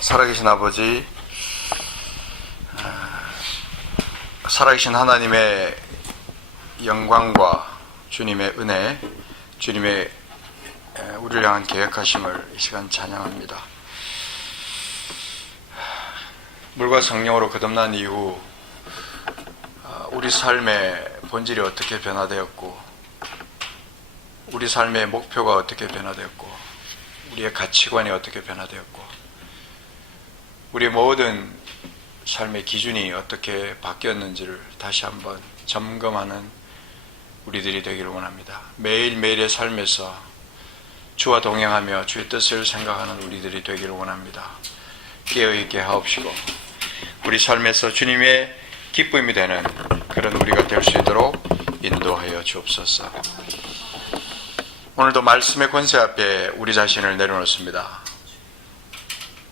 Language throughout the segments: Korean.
살아계신 아버지, 살아계신 하나님의 영광과 주님의 은혜, 주님의 우리를 향한 계획하심을 이 시간 찬양합니다. 물과 성령으로 거듭난 이후 우리 삶의 본질이 어떻게 변화되었고, 우리 삶의 목표가 어떻게 변화되었고, 우리의 가치관이 어떻게 변화되었고, 우리의 모든 삶의 기준이 어떻게 바뀌었는지를 다시 한번 점검하는 우리들이 되기를 원합니다. 매일매일의 삶에서 주와 동행하며 주의 뜻을 생각하는 우리들이 되기를 원합니다. 깨어있게 하옵시고 우리 삶에서 주님의 기쁨이 되는 그런 우리가 될 수 있도록 인도하여 주옵소서. 오늘도 말씀의 권세 앞에 우리 자신을 내려놓습니다.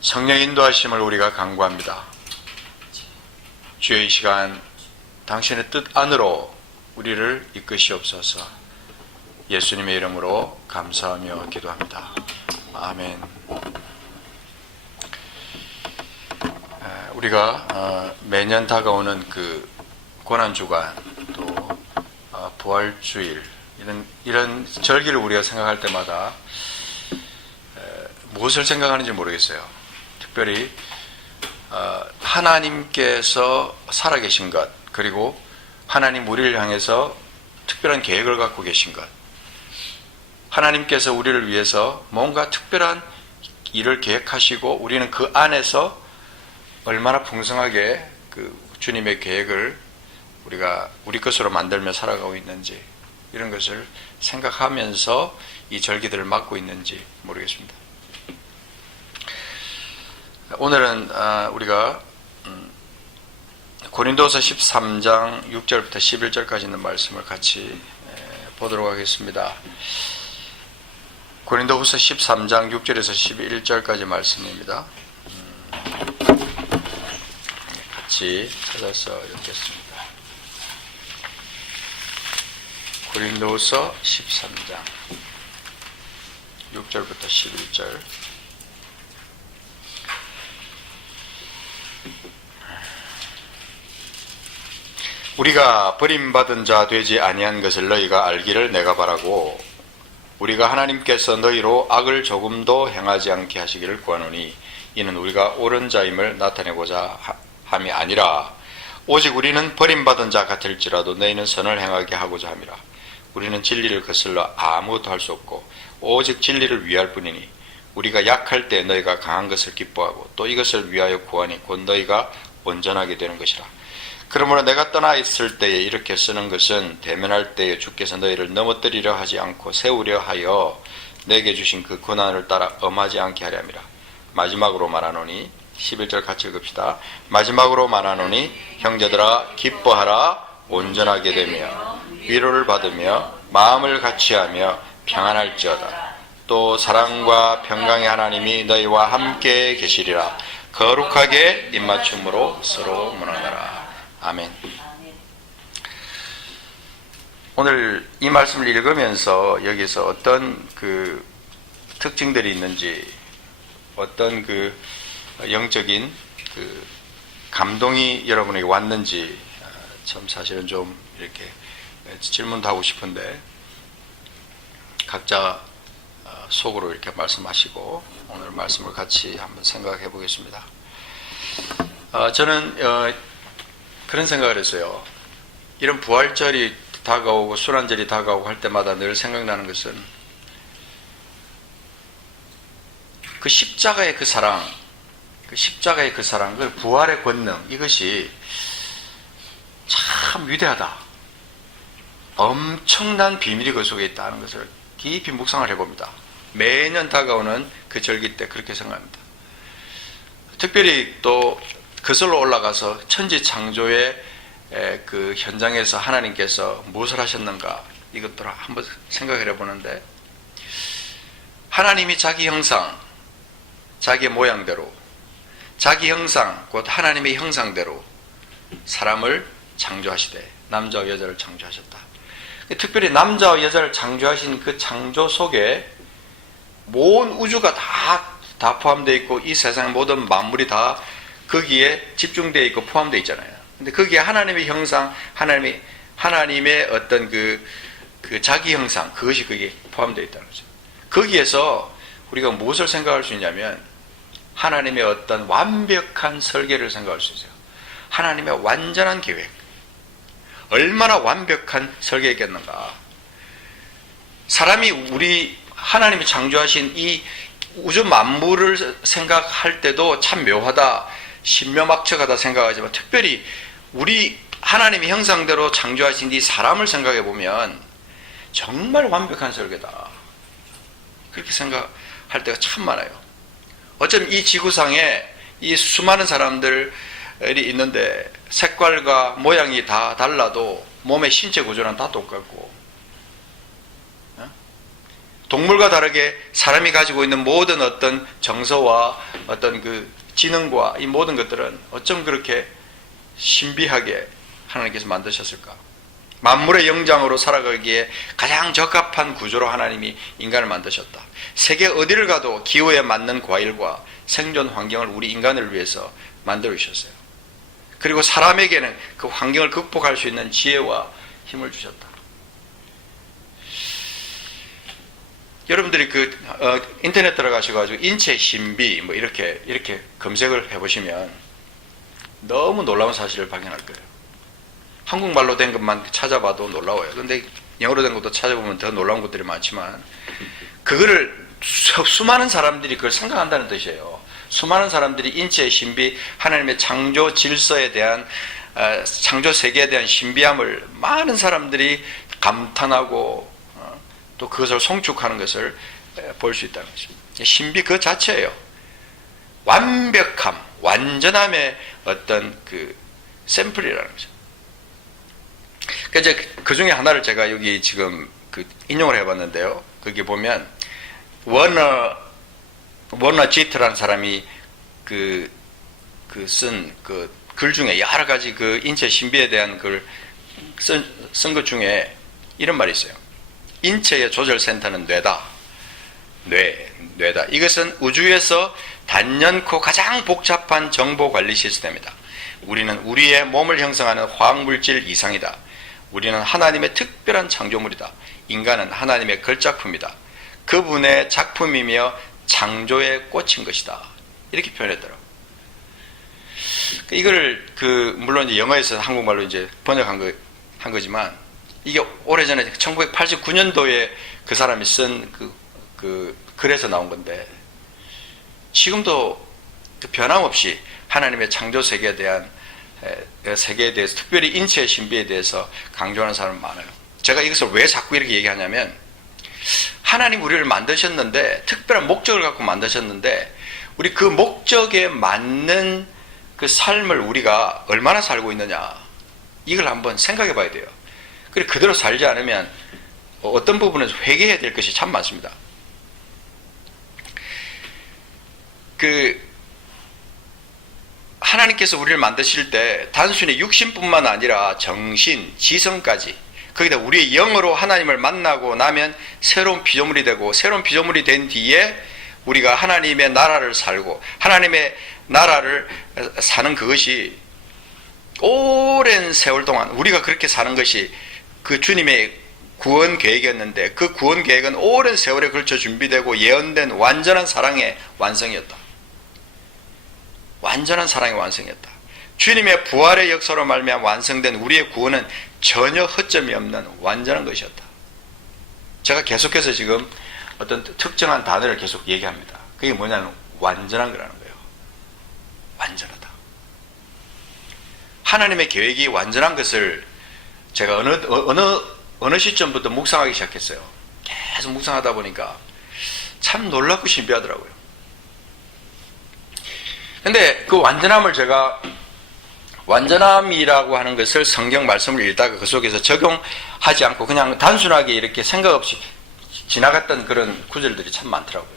성령의 인도하심을 우리가 간구합니다. 주의 이 시간 당신의 뜻 안으로 우리를 이끄시옵소서. 예수님의 이름으로 감사하며 기도합니다. 아멘. 우리가 매년 다가오는 그 고난주간 또 부활주일 이런 절기를 우리가 생각할 때마다 무엇을 생각하는지 모르겠어요. 특별히 하나님께서 살아계신 것, 그리고 하나님 우리를 향해서 특별한 계획을 갖고 계신 것, 하나님께서 우리를 위해서 뭔가 특별한 일을 계획하시고 우리는 그 안에서 얼마나 풍성하게 그 주님의 계획을 우리가 우리 것으로 만들며 살아가고 있는지, 이런 것을 생각하면서 이 절기들을 맞고 있는지 모르겠습니다. 오늘은 우리가 고린도서 13장 6절부터 11절까지 있는 말씀을 같이 보도록 하겠습니다. 고린도후서 13장 6절에서 11절까지 말씀입니다. 같이 찾아서 읽겠습니다. 고린도후서 13장 6절부터 11절. 우리가 버림받은 자 되지 아니한 것을 너희가 알기를 내가 바라고, 우리가 하나님께서 너희로 악을 조금도 행하지 않게 하시기를 구하노니, 이는 우리가 옳은 자임을 나타내고자 함이 아니라 오직 우리는 버림받은 자 같을지라도 너희는 선을 행하게 하고자 함이라. 우리는 진리를 거슬러 아무것도 할 수 없고 오직 진리를 위할 뿐이니, 우리가 약할 때 너희가 강한 것을 기뻐하고 또 이것을 위하여 구하니 곧 너희가 온전하게 되는 것이라. 그러므로 내가 떠나 있을 때에 이렇게 쓰는 것은 대면할 때에 주께서 너희를 넘어뜨리려 하지 않고 세우려 하여 내게 주신 그 고난을 따라 엄하지 않게 하려 함이라. 마지막으로 말하노니, 11절 같이 읽읍시다. 마지막으로 말하노니 형제들아 기뻐하라. 온전하게 되며 위로를 받으며 마음을 같이하며 평안할지어다. 또 사랑과 평강의 하나님이 너희와 함께 계시리라. 거룩하게 입맞춤으로 서로 문안하라. 아멘. 오늘 이 말씀을 읽으면서 여기서 어떤 그 특징들이 있는지, 어떤 그 영적인 그 감동이 여러분에게 왔는지 참 사실은 좀 이렇게 질문도 하고 싶은데, 각자 속으로 이렇게 말씀하시고 오늘 말씀을 같이 한번 생각해 보겠습니다. 저는 그런 생각을 했어요. 이런 부활절이 다가오고 순환절이 다가오고 할 때마다 늘 생각나는 것은 그 십자가의 그 사랑, 그 부활의 권능, 이것이 참 위대하다. 엄청난 비밀이 그 속에 있다는 것을 깊이 묵상을 해봅니다. 매년 다가오는 그 절기 때 그렇게 생각합니다. 특별히 또 거슬러 올라가서 천지 창조의 그 현장에서 하나님께서 무엇을 하셨는가, 이것들을 한번 생각을 해보는데, 하나님이 자기 형상, 자기의 모양대로, 자기 형상, 곧 하나님의 형상대로 사람을 창조하시되 남자와 여자를 창조하셨다. 특별히 남자와 여자를 창조하신 그 창조 속에 모든 우주가 다 다 포함되어 있고 이 세상의 모든 만물이 다 거기에 집중되어 있고 포함되어 있잖아요. 근데 거기에 하나님의 형상, 하나님의 어떤 그 자기 형상, 그것이 거기에 포함되어 있다는 거죠. 거기에서 우리가 무엇을 생각할 수 있냐면 하나님의 어떤 완벽한 설계를 생각할 수 있어요. 하나님의 완전한 계획. 얼마나 완벽한 설계였겠는가. 사람이 하나님이 창조하신 이 우주 만물을 생각할 때도 참 묘하다, 신묘막측하다 생각하지만 특별히 우리 하나님의 형상대로 창조하신 이 사람을 생각해 보면 정말 완벽한 설계다. 그렇게 생각할 때가 참 많아요. 어쩌면 이 지구상에 이 수많은 사람들이 있는데 색깔과 모양이 다 달라도 몸의 신체 구조는 다 똑같고, 동물과 다르게 사람이 가지고 있는 모든 어떤 정서와 어떤 그 지능과 이 모든 것들은 어쩜 그렇게 신비하게 하나님께서 만드셨을까? 만물의 영장으로 살아가기에 가장 적합한 구조로 하나님이 인간을 만드셨다. 세계 어디를 가도 기후에 맞는 과일과 생존 환경을 우리 인간을 위해서 만들어 주셨어요. 그리고 사람에게는 그 환경을 극복할 수 있는 지혜와 힘을 주셨다. 여러분들이 인터넷 들어가셔가지고 인체 신비 뭐 이렇게 검색을 해보시면 너무 놀라운 사실을 발견할 거예요. 한국말로 된 것만 찾아봐도 놀라워요. 그런데 영어로 된 것도 찾아보면 더 놀라운 것들이 많지만 그거를 수많은 사람들이 그걸 생각한다는 뜻이에요. 수많은 사람들이 인체의 신비, 하나님의 창조 질서에 대한 창조 세계에 대한 신비함을 많은 사람들이 감탄하고 또 그것을 송축하는 것을 볼 수 있다는 거죠. 신비 그 자체예요. 완벽함, 완전함의 어떤 그 샘플이라는 거죠. 그 중에 하나를 제가 여기 지금 인용을 해봤는데요. 거기 보면 워너 지트라는 사람이 쓴 글 중에 여러 가지 그 인체 신비에 대한 글 쓴 것 중에 이런 말이 있어요. 인체의 조절 센터는 뇌다. 뇌다. 이것은 우주에서 단연코 가장 복잡한 정보 관리 시스템이다. 우리는 우리의 몸을 형성하는 화학물질 이상이다. 우리는 하나님의 특별한 창조물이다. 인간은 하나님의 걸작품이다. 그분의 작품이며 창조에 꽂힌 것이다. 이렇게 표현했더라고요. 이걸 물론 이제 영어에서 한국말로 이제 번역한 거지만 이게 오래전에 1989년도에 그 사람이 쓴 글에서 나온 건데 지금도 변함없이 하나님의 창조 세계에 대해서 특별히 인체의 신비에 대해서 강조하는 사람은 많아요. 제가 이것을 왜 자꾸 이렇게 얘기하냐면 하나님 우리를 만드셨는데 특별한 목적을 갖고 만드셨는데 우리 그 목적에 맞는 그 삶을 우리가 얼마나 살고 있느냐 이걸 한번 생각해 봐야 돼요. 그리고 그대로 살지 않으면 어떤 부분에서 회개해야 될 것이 참 많습니다. 하나님께서 우리를 만드실 때 단순히 육신뿐만 아니라 정신, 지성까지 거기다 우리의 영으로 하나님을 만나고 나면 새로운 피조물이 되고 새로운 피조물이 된 뒤에 우리가 하나님의 나라를 살고 하나님의 나라를 사는 그것이 오랜 세월 동안 우리가 그렇게 사는 것이 그 주님의 구원 계획이었는데 그 구원 계획은 오랜 세월에 걸쳐 준비되고 예언된 완전한 사랑의 완성이었다. 완전한 사랑의 완성이었다. 주님의 부활의 역사로 말미암아 완성된 우리의 구원은 전혀 허점이 없는 완전한 것이었다. 제가 계속해서 지금 어떤 특정한 단어를 계속 얘기합니다. 그게 뭐냐면 완전한 거라는 거예요. 완전하다. 하나님의 계획이 완전한 것을 제가 어느 시점부터 묵상하기 시작했어요. 계속 묵상하다 보니까 참 놀랍고 신비하더라고요. 근데 그 완전함을 제가 완전함이라고 하는 것을 성경 말씀을 읽다가 그 속에서 적용하지 않고 그냥 단순하게 이렇게 생각 없이 지나갔던 그런 구절들이 참 많더라고요.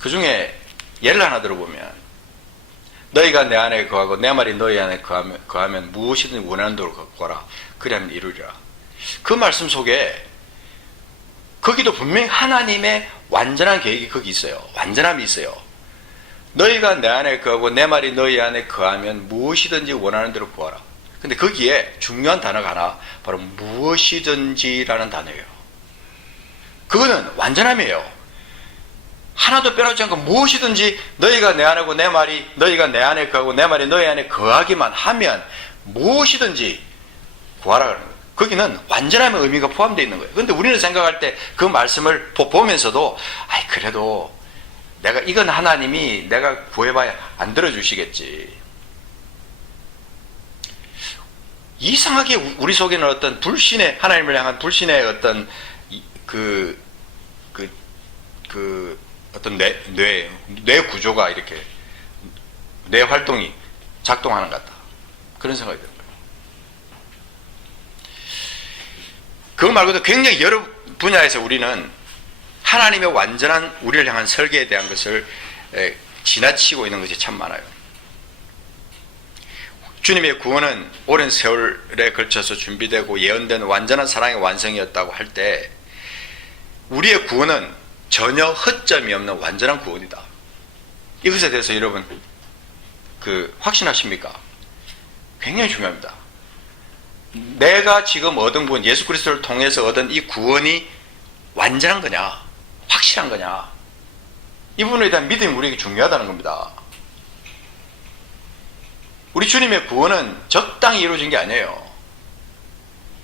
그 중에 예를 하나 들어보면 너희가 내 안에 거하고 내 말이 너희 안에 거하면 무엇이든 원하는 대로 거하라. 그리하면 이루리라. 그 말씀 속에 거기도 분명히 하나님의 완전한 계획이 거기 있어요. 완전함이 있어요. 너희가 내 안에 거하고 내 말이 너희 안에 거하면 무엇이든지 원하는 대로 구하라. 근데 거기에 중요한 단어가 하나, 바로 무엇이든지라는 단어예요. 그거는 완전함이에요. 하나도 빼놓지 않고 무엇이든지 너희가 내 안에고 내 말이 너희가 내 안에 거하고 내 말이 너희 안에 거하기만 하면 무엇이든지 구하라 그러는 거예요. 거기는 완전함의 의미가 포함되어 있는 거예요. 그런데 우리는 생각할 때 그 말씀을 보면서도 아이 그래도 내가 이건 하나님이 내가 구해봐야 안 들어주시겠지. 이상하게 우리 속에는 어떤 불신의, 하나님을 향한 불신의 어떤 어떤 뇌 구조가 이렇게, 뇌 활동이 작동하는 것 같다. 그런 생각이 드는 거예요. 그거 말고도 굉장히 여러 분야에서 우리는 하나님의 완전한 우리를 향한 설계에 대한 것을 지나치고 있는 것이 참 많아요. 주님의 구원은 오랜 세월에 걸쳐서 준비되고 예언된 완전한 사랑의 완성이었다고 할 때 우리의 구원은 전혀 허점이 없는 완전한 구원이다. 이것에 대해서 여러분 확신하십니까? 굉장히 중요합니다. 내가 지금 얻은 구원, 예수 그리스도를 통해서 얻은 이 구원이 완전한 거냐, 확실한 거냐, 이 부분에 대한 믿음이 우리에게 중요하다는 겁니다. 우리 주님의 구원은 적당히 이루어진 게 아니에요.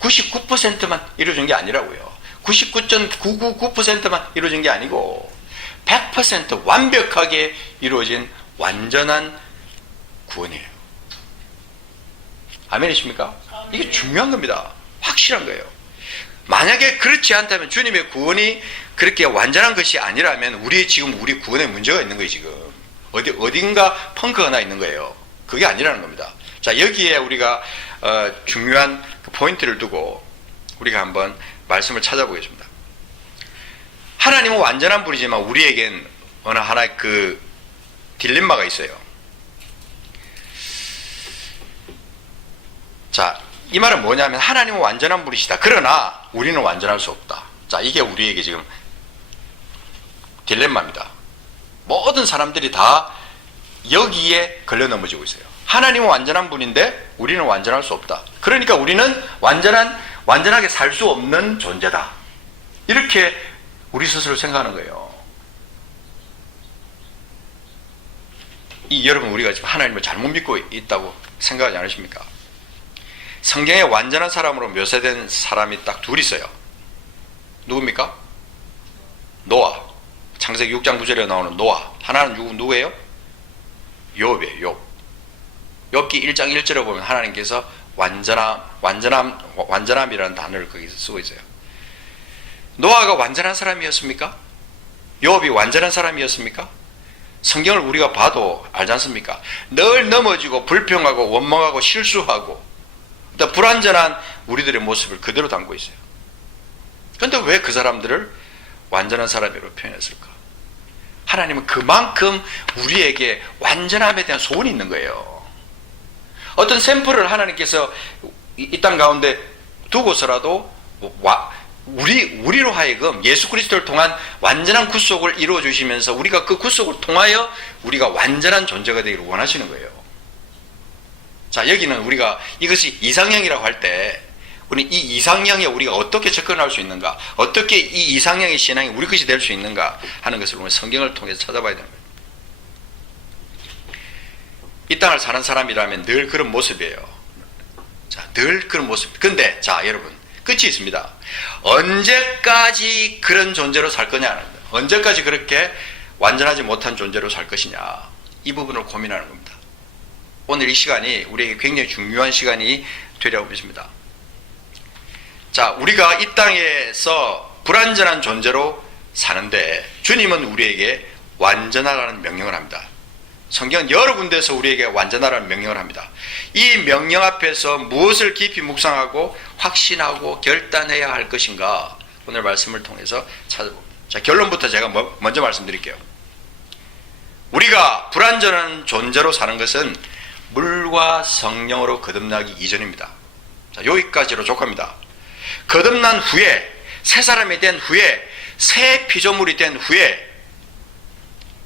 99%만 이루어진 게 아니라고요. 99.999%만 이루어진 게 아니고 100% 완벽하게 이루어진 완전한 구원이에요. 아멘이십니까? 이게 중요한 겁니다. 확실한 거예요. 만약에 그렇지 않다면, 주님의 구원이 그렇게 완전한 것이 아니라면 우리 구원에 문제가 있는 거예요. 지금 어딘가 펑크가 하나 있는 거예요. 그게 아니라는 겁니다. 자, 여기에 우리가 중요한 포인트를 두고 우리가 한번 말씀을 찾아보겠습니다. 하나님은 완전한 분이지만 우리에겐 어느 하나의 딜레마가 있어요. 자, 이 말은 뭐냐면 하나님은 완전한 분이시다. 그러나 우리는 완전할 수 없다. 자, 이게 우리에게 지금 딜레마입니다. 모든 사람들이 다 여기에 걸려 넘어지고 있어요. 하나님은 완전한 분인데 우리는 완전할 수 없다. 그러니까 우리는 완전하게 살 수 없는 존재다. 이렇게 우리 스스로 생각하는 거예요. 여러분, 우리가 지금 하나님을 잘못 믿고 있다고 생각하지 않으십니까? 성경에 완전한 사람으로 묘사된 사람이 딱 둘 있어요. 누굽니까? 노아. 창세기 6장 9절에 나오는 노아. 하나는 누구예요? 욥이에요. 욥기 1장 1절에 보면 하나님께서 완전함이라는 단어를 거기서 쓰고 있어요. 노아가 완전한 사람이었습니까? 욥이 완전한 사람이었습니까? 성경을 우리가 봐도 알지 않습니까? 늘 넘어지고 불평하고 원망하고 실수하고 또 불완전한 우리들의 모습을 그대로 담고 있어요. 그런데 왜 그 사람들을 완전한 사람으로 표현했을까? 하나님은 그만큼 우리에게 완전함에 대한 소원이 있는 거예요. 어떤 샘플을 하나님께서 이 땅 가운데 두고서라도 우리로 하여금 예수 그리스도를 통한 완전한 구속을 이루어 주시면서 우리가 그 구속을 통하여 우리가 완전한 존재가 되기를 원하시는 거예요. 자, 여기는 우리가 이것이 이상형이라고 할 때 우리 이 이상형에 우리가 어떻게 접근할 수 있는가, 어떻게 이 이상형의 신앙이 우리 것이 될 수 있는가 하는 것을 우리 성경을 통해서 찾아봐야 되는 거예요. 이 땅을 사는 사람이라면 늘 그런 모습이에요. 자, 늘 그런 모습. 근데 자, 여러분, 끝이 있습니다. 언제까지 그런 존재로 살 거냐는 거예요. 언제까지 그렇게 완전하지 못한 존재로 살 것이냐, 이 부분을 고민하는 겁니다. 오늘 이 시간이 우리에게 굉장히 중요한 시간이 되리라고 믿습니다. 자, 우리가 이 땅에서 불완전한 존재로 사는데 주님은 우리에게 완전하라는 명령을 합니다. 성경은 여러 군데에서 우리에게 완전하라는 명령을 합니다. 이 명령 앞에서 무엇을 깊이 묵상하고 확신하고 결단해야 할 것인가, 오늘 말씀을 통해서 찾아봅니다. 자, 결론부터 제가 먼저 말씀드릴게요. 우리가 불완전한 존재로 사는 것은 물과 성령으로 거듭나기 이전입니다. 자, 여기까지로 족합니다. 거듭난 후에, 새 사람이 된 후에 새 피조물이 된 후에,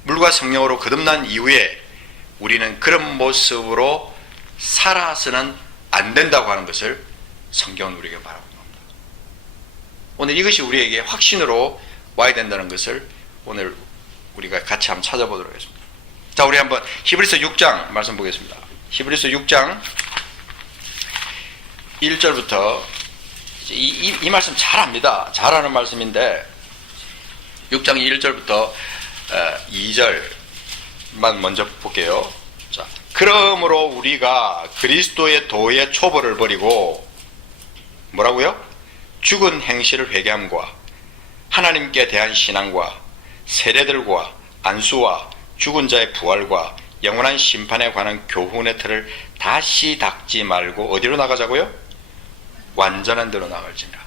물과 성령으로 거듭난 이후에 우리는 그런 모습으로 살아서는 안 된다고 하는 것을 성경은 우리에게 말하고 있습니다. 오늘 이것이 우리에게 확신으로 와야 된다는 것을 오늘 우리가 같이 한번 찾아보도록 하겠습니다. 자, 우리 한번 히브리서 6장 말씀 보겠습니다. 히브리서 6장 1절부터 이 말씀 잘 압니다. 잘 아는 말씀인데 6장 1절부터 2절만 먼저 볼게요. 자, 그러므로 우리가 그리스도의 도의 초보를 버리고 뭐라고요? 죽은 행실을 회개함과 하나님께 대한 신앙과 세례들과 안수와 죽은 자의 부활과 영원한 심판에 관한 교훈의 틀을 다시 닦지 말고 어디로 나가자고요? 완전한 대로 나갈지니라.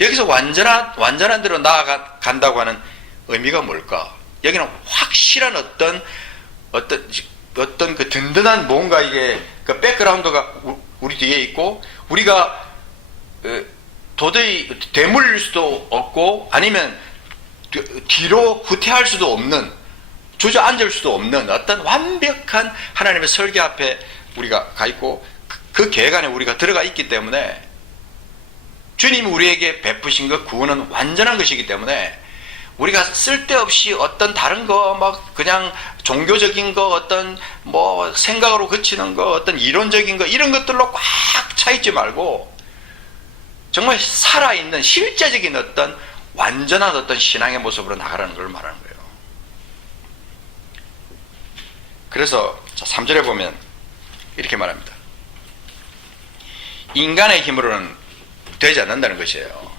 여기서 완전한 대로 나아간다고 하는 의미가 뭘까? 여기는 확실한 어떤 그 든든한 뭔가 이게 그 백그라운드가 우리 뒤에 있고, 우리가 도저히 되물릴 수도 없고 아니면 뒤로 후퇴할 수도 없는, 주저앉을 수도 없는 어떤 완벽한 하나님의 설계 앞에 우리가 가 있고, 그 계획 안에 우리가 들어가 있기 때문에 주님이 우리에게 베푸신 그 구원은 완전한 것이기 때문에 우리가 쓸데없이 어떤 다른 거 막 그냥 종교적인 거, 어떤 뭐 생각으로 그치는 거, 어떤 이론적인 거, 이런 것들로 꽉 차 있지 말고 정말 살아있는 실제적인 어떤 완전한 어떤 신앙의 모습으로 나가라는 걸 말하는 거예요. 그래서 3절에 보면 이렇게 말합니다. 인간의 힘으로는 되지 않는다는 것이에요.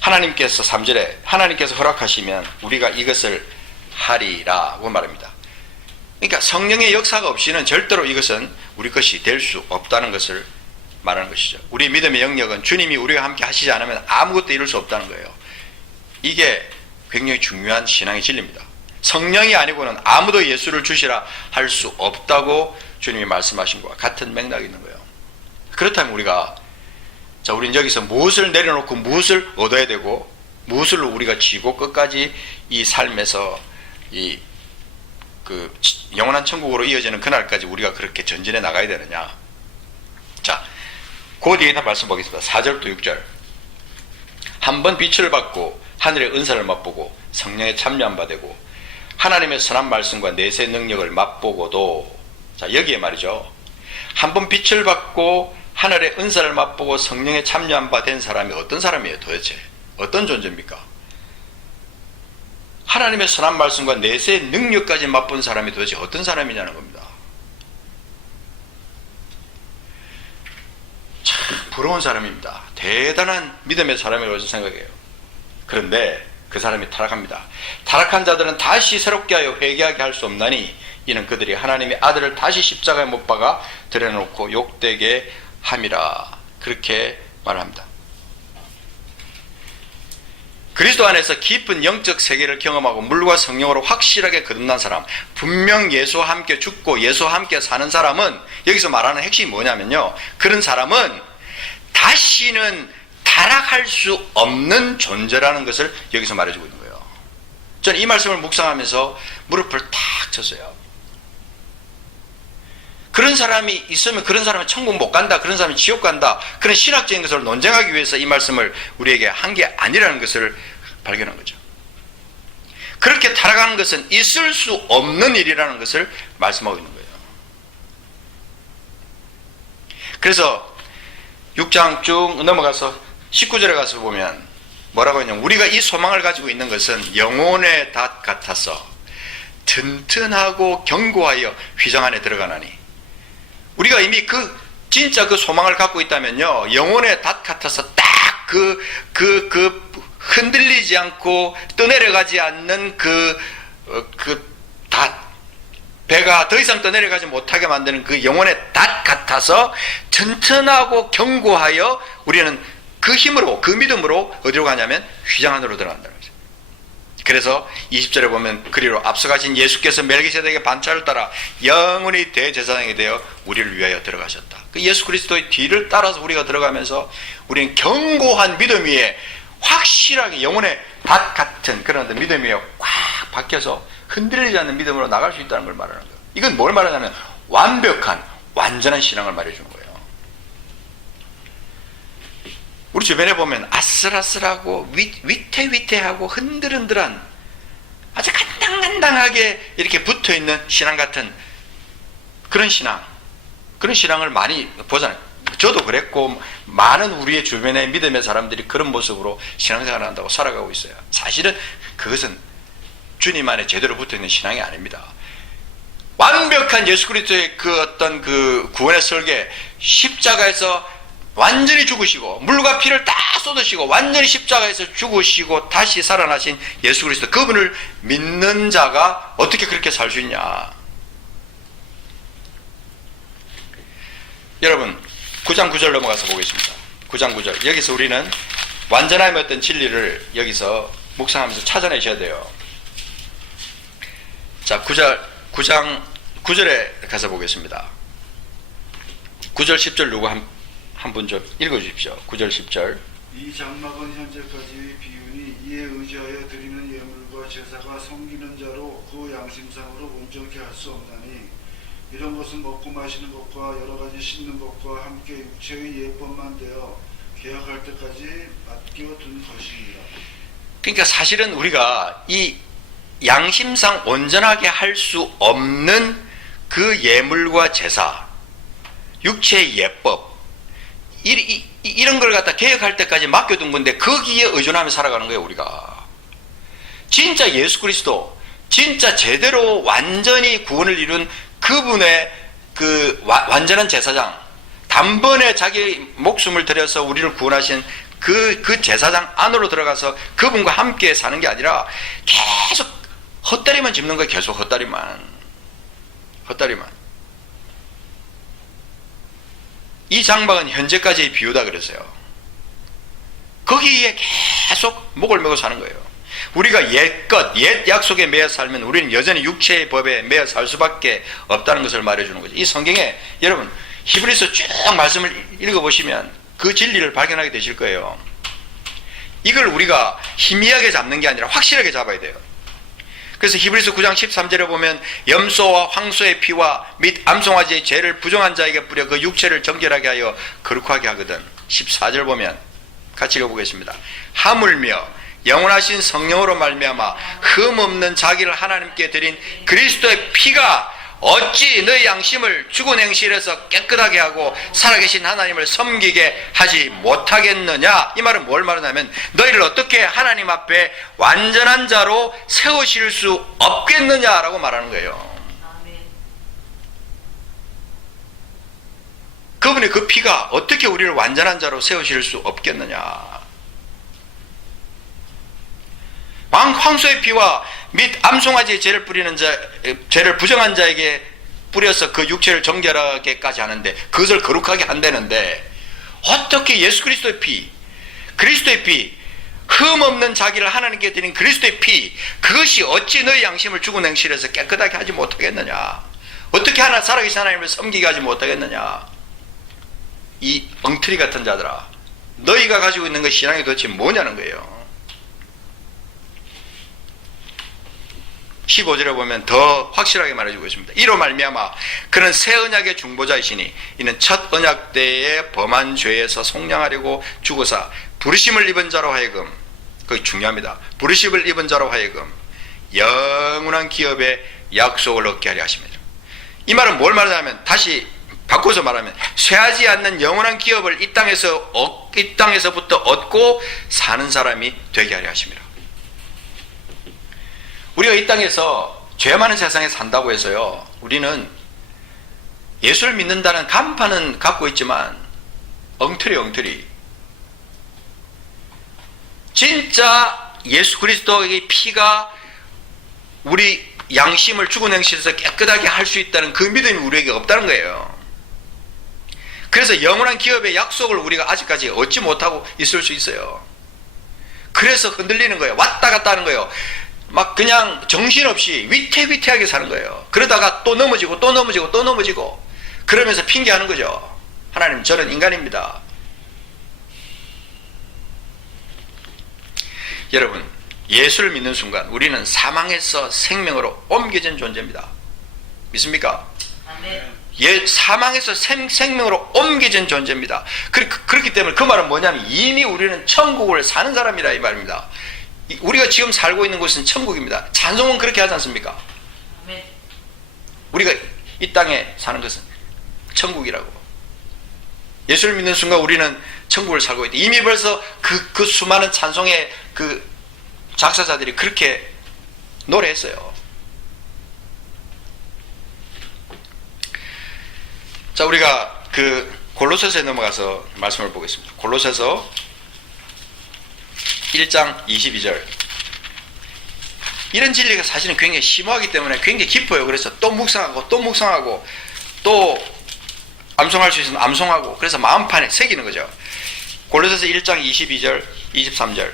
하나님께서 3절에 하나님께서 허락하시면 우리가 이것을 하리라고 말합니다. 그러니까 성령의 역사가 없이는 절대로 이것은 우리 것이 될 수 없다는 것을 말하는 것이죠. 우리 믿음의 영역은 주님이 우리와 함께 하시지 않으면 아무것도 이룰 수 없다는 거예요. 이게 굉장히 중요한 신앙의 진리입니다. 성령이 아니고는 아무도 예수를 주시라 할 수 없다고 주님이 말씀하신 것과 같은 맥락이 있는 거예요. 그렇다면 우리는 여기서 무엇을 내려놓고 무엇을 얻어야 되고, 무엇을 우리가 쥐고 끝까지 이 삶에서 그 영원한 천국으로 이어지는 그날까지 우리가 그렇게 전진해 나가야 되느냐. 자, 그 뒤에다 말씀 보겠습니다. 4절부터 6절. 한번 빛을 받고 하늘의 은사를 맛보고 성령에 참여한 바 되고 하나님의 선한 말씀과 내세 능력을 맛보고도, 자, 여기에 말이죠. 한번 빛을 받고 하늘의 은사를 맛보고 성령에 참여한 바 된 사람이 어떤 사람이에요? 도대체 어떤 존재입니까? 하나님의 선한 말씀과 내세 능력까지 맛본 사람이 도대체 어떤 사람이냐는 겁니다. 참 부러운 사람입니다. 대단한 믿음의 사람이라고 생각해요. 그런데 그 사람이 타락합니다. 타락한 자들은 다시 새롭게 하여 회개하게 할 수 없나니 이는 그들이 하나님의 아들을 다시 십자가에 못 박아 들여놓고 욕되게 함이라. 그렇게 말합니다. 그리스도 안에서 깊은 영적 세계를 경험하고 물과 성령으로 확실하게 거듭난 사람, 분명 예수와 함께 죽고 예수와 함께 사는 사람은, 여기서 말하는 핵심이 뭐냐면요, 그런 사람은 다시는 타락할 수 없는 존재라는 것을 여기서 말해주고 있는 거예요. 저는 이 말씀을 묵상하면서 무릎을 탁 쳤어요. 그런 사람이 있으면 그런 사람은 천국 못 간다, 그런 사람은 지옥 간다, 그런 신학적인 것을 논쟁하기 위해서 이 말씀을 우리에게 한 게 아니라는 것을 발견한 거죠. 그렇게 타락하는 것은 있을 수 없는 일이라는 것을 말씀하고 있는 거예요. 그래서 6장 쭉 넘어가서 19절에 가서 보면 뭐라고 했냐면, 우리가 이 소망을 가지고 있는 것은 영혼의 닷 같아서 튼튼하고 견고하여 휘장 안에 들어가나니, 우리가 이미 진짜 그 소망을 갖고 있다면요, 영혼의 닷 같아서 딱 흔들리지 않고 떠내려가지 않는 닷, 배가 더 이상 떠내려가지 못하게 만드는 그 영혼의 닷 같아서 튼튼하고 견고하여 우리는 그 힘으로, 그 믿음으로 어디로 가냐면 휘장 안으로 들어간다는 거죠. 그래서 20절에 보면, 그리로 앞서가신 예수께서 멜기세덱의 반차를 따라 영원히 대제사장이 되어 우리를 위하여 들어가셨다. 그 예수 그리스도의 뒤를 따라서 우리가 들어가면서 우리는 견고한 믿음 위에 확실하게 영혼의 밭 같은 그런 어떤 믿음이 꽉 박혀서 흔들리지 않는 믿음으로 나갈 수 있다는 걸 말하는 거예요. 이건 뭘 말하냐면 완벽한 완전한 신앙을 말해주는 거예요. 우리 주변에 보면 아슬아슬하고 위태위태하고 흔들흔들한 아주 간당간당하게 이렇게 붙어있는 신앙 같은 그런 신앙을 많이 보잖아요. 저도 그랬고 많은 우리의 주변의 믿음의 사람들이 그런 모습으로 신앙생활을 한다고 살아가고 있어요. 사실은 그것은 주님 안에 제대로 붙어있는 신앙이 아닙니다. 완벽한 예수 그리스도의 그 어떤 그 구원의 설계, 십자가에서 완전히 죽으시고 물과 피를 다 쏟으시고 완전히 십자가에서 죽으시고 다시 살아나신 예수 그리스도, 그분을 믿는 자가 어떻게 그렇게 살 수 있냐. 여러분 9장 9절 넘어가서 보겠습니다. 9장 9절, 여기서 우리는 완전함의 어떤 진리를 여기서 묵상하면서 찾아내셔야 돼요. 자, 9장 9절에 가서 보겠습니다. 9절 10절 누구 한 분 좀 읽어주십시오. 9절 10절. 이 장막은 현재까지의 비유니 이에 의지하여 드리는 예물과 제사가 섬기는 자로 그 양심상으로 온전케 할 수 없나니 이런 것은 먹고 마시는 것과 여러 가지 씻는 것과 함께 육체의 예법만 되어 개혁할 때까지 맡겨둔 것이니라. 그러니까 사실은 우리가 이 양심상 온전하게 할 수 없는 그 예물과 제사, 육체의 예법, 이런 걸 갖다 개혁할 때까지 맡겨둔 건데 거기에 의존하며 살아가는 거예요. 우리가 진짜 예수 그리스도, 진짜 제대로 완전히 구원을 이룬 그분의 그 완전한 제사장, 단번에 자기 목숨을 들여서 우리를 구원하신 그 제사장 안으로 들어가서 그분과 함께 사는 게 아니라 계속 헛다리만 짚는 거예요. 계속 헛다리만. 이 장막은 현재까지의 비유다 그랬어요. 거기에 계속 목을 메고 사는 거예요. 우리가 옛 약속에 매여 살면 우리는 여전히 육체의 법에 매여 살 수밖에 없다는 것을 말해주는 거죠. 이 성경에 여러분 히브리서 쭉 말씀을 읽어보시면 그 진리를 발견하게 되실 거예요. 이걸 우리가 희미하게 잡는 게 아니라 확실하게 잡아야 돼요. 그래서 히브리서 9장 13절에 보면 염소와 황소의 피와 및 암송아지의 죄를 부정한 자에게 뿌려 그 육체를 정결하게 하여 거룩하게 하거든. 14절 보면 같이 읽어보겠습니다. 하물며 영원하신 성령으로 말미암아 흠없는 자기를 하나님께 드린 그리스도의 피가 어찌 너희 양심을 죽은 행실에서 깨끗하게 하고 살아계신 하나님을 섬기게 하지 못하겠느냐. 이 말은 뭘 말하냐면 너희를 어떻게 하나님 앞에 완전한 자로 세우실 수 없겠느냐라고 말하는 거예요. 그분의 그 피가 어떻게 우리를 완전한 자로 세우실 수 없겠느냐. 황소의 피와 및 암송아지의 죄를 죄를 부정한 자에게 뿌려서 그 육체를 정결하게까지 하는데 그것을 거룩하게 한다는데 어떻게 예수 그리스도의 피, 그리스도의 피, 흠없는 자기를 하나님께 드린 그리스도의 피, 그것이 어찌 너희 양심을 죽은 행실에서 깨끗하게 하지 못하겠느냐. 어떻게 살아계신 하나님을 섬기게 하지 못하겠느냐. 이 엉터리 같은 자들아, 너희가 가지고 있는 그 신앙이 도대체 뭐냐는 거예요. 15절에 보면 더 확실하게 말해주고 있습니다. 이로 말미암아 그는 새 언약의 중보자이시니 이는 첫 언약 때에 범한 죄에서 속량하려고 죽으사 부르심을 입은 자로 하여금, 그게 중요합니다. 부르심을 입은 자로 하여금 영원한 기업의 약속을 얻게 하려 하십니다. 이 말은 뭘 말하냐면, 다시 바꿔서 말하면 쇠하지 않는 영원한 기업을 이 땅에서부터 얻고 사는 사람이 되게 하려 하십니다. 우리가 이 땅에서 죄 많은 세상에 산다고 해서요, 우리는 예수를 믿는다는 간판은 갖고 있지만 엉터리. 진짜 예수 그리스도의 피가 우리 양심을 죽은 행실에서 깨끗하게 할 수 있다는 그 믿음이 우리에게 없다는 거예요. 그래서 영원한 기업의 약속을 우리가 아직까지 얻지 못하고 있을 수 있어요. 그래서 흔들리는 거예요. 왔다 갔다 하는 거예요. 막 그냥 정신없이 위태위태하게 사는 거예요. 그러다가 또 넘어지고 그러면서 핑계하는 거죠. 하나님, 저는 인간입니다. 여러분, 예수를 믿는 순간 우리는 사망에서 생명으로 옮겨진 존재입니다. 믿습니까? 사망에서 생명으로 옮겨진 존재입니다. 그렇기 때문에 그 말은 뭐냐면 이미 우리는 천국을 사는 사람이라 이 말입니다. 우리가 지금 살고 있는 곳은 천국입니다. 찬송은 그렇게 하지 않습니까? 우리가 이 땅에 사는 것은 천국이라고. 예수를 믿는 순간 우리는 천국을 살고 있다. 이미 벌써 그 수많은 찬송의 그 작사자들이 그렇게 노래했어요. 자, 우리가 그 골로새서에 넘어가서 말씀을 보겠습니다. 골로새서 1장 22절. 이런 진리가 사실은 굉장히 심오하기 때문에 굉장히 깊어요. 그래서 또 묵상하고 또 묵상하고 또 암송할 수 있으면 암송하고, 그래서 마음판에 새기는 거죠. 골로새서 1장 22절 23절.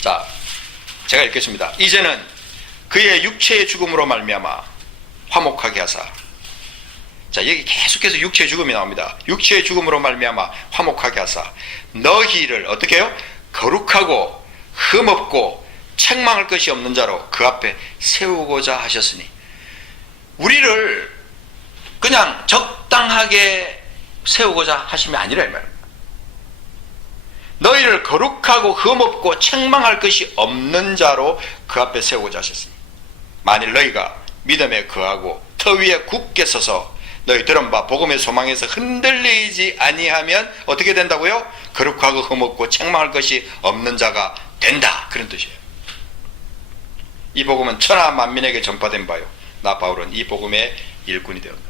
자, 제가 읽겠습니다. 이제는 그의 육체의 죽음으로 말미암아 화목하게 하사. 자, 여기 계속해서 육체의 죽음이 나옵니다. 육체의 죽음으로 말미암아 화목하게 하사 너희를 어떻게 해요? 거룩하고 흠없고 책망할 것이 없는 자로 그 앞에 세우고자 하셨으니. 우리를 그냥 적당하게 세우고자 하심이 아니라 이 말입니다. 너희를 거룩하고 흠없고 책망할 것이 없는 자로 그 앞에 세우고자 하셨으니. 만일 너희가 믿음에 거하고 터 위에 굳게 서서 너희 들은 바 복음의 소망에서 흔들리지 아니하면 어떻게 된다고요? 거룩하고 흠없고 책망할 것이 없는 자가 된다, 그런 뜻이에요. 이 복음은 천하 만민에게 전파된 바요 나 바울은 이 복음의 일꾼이 되었노라.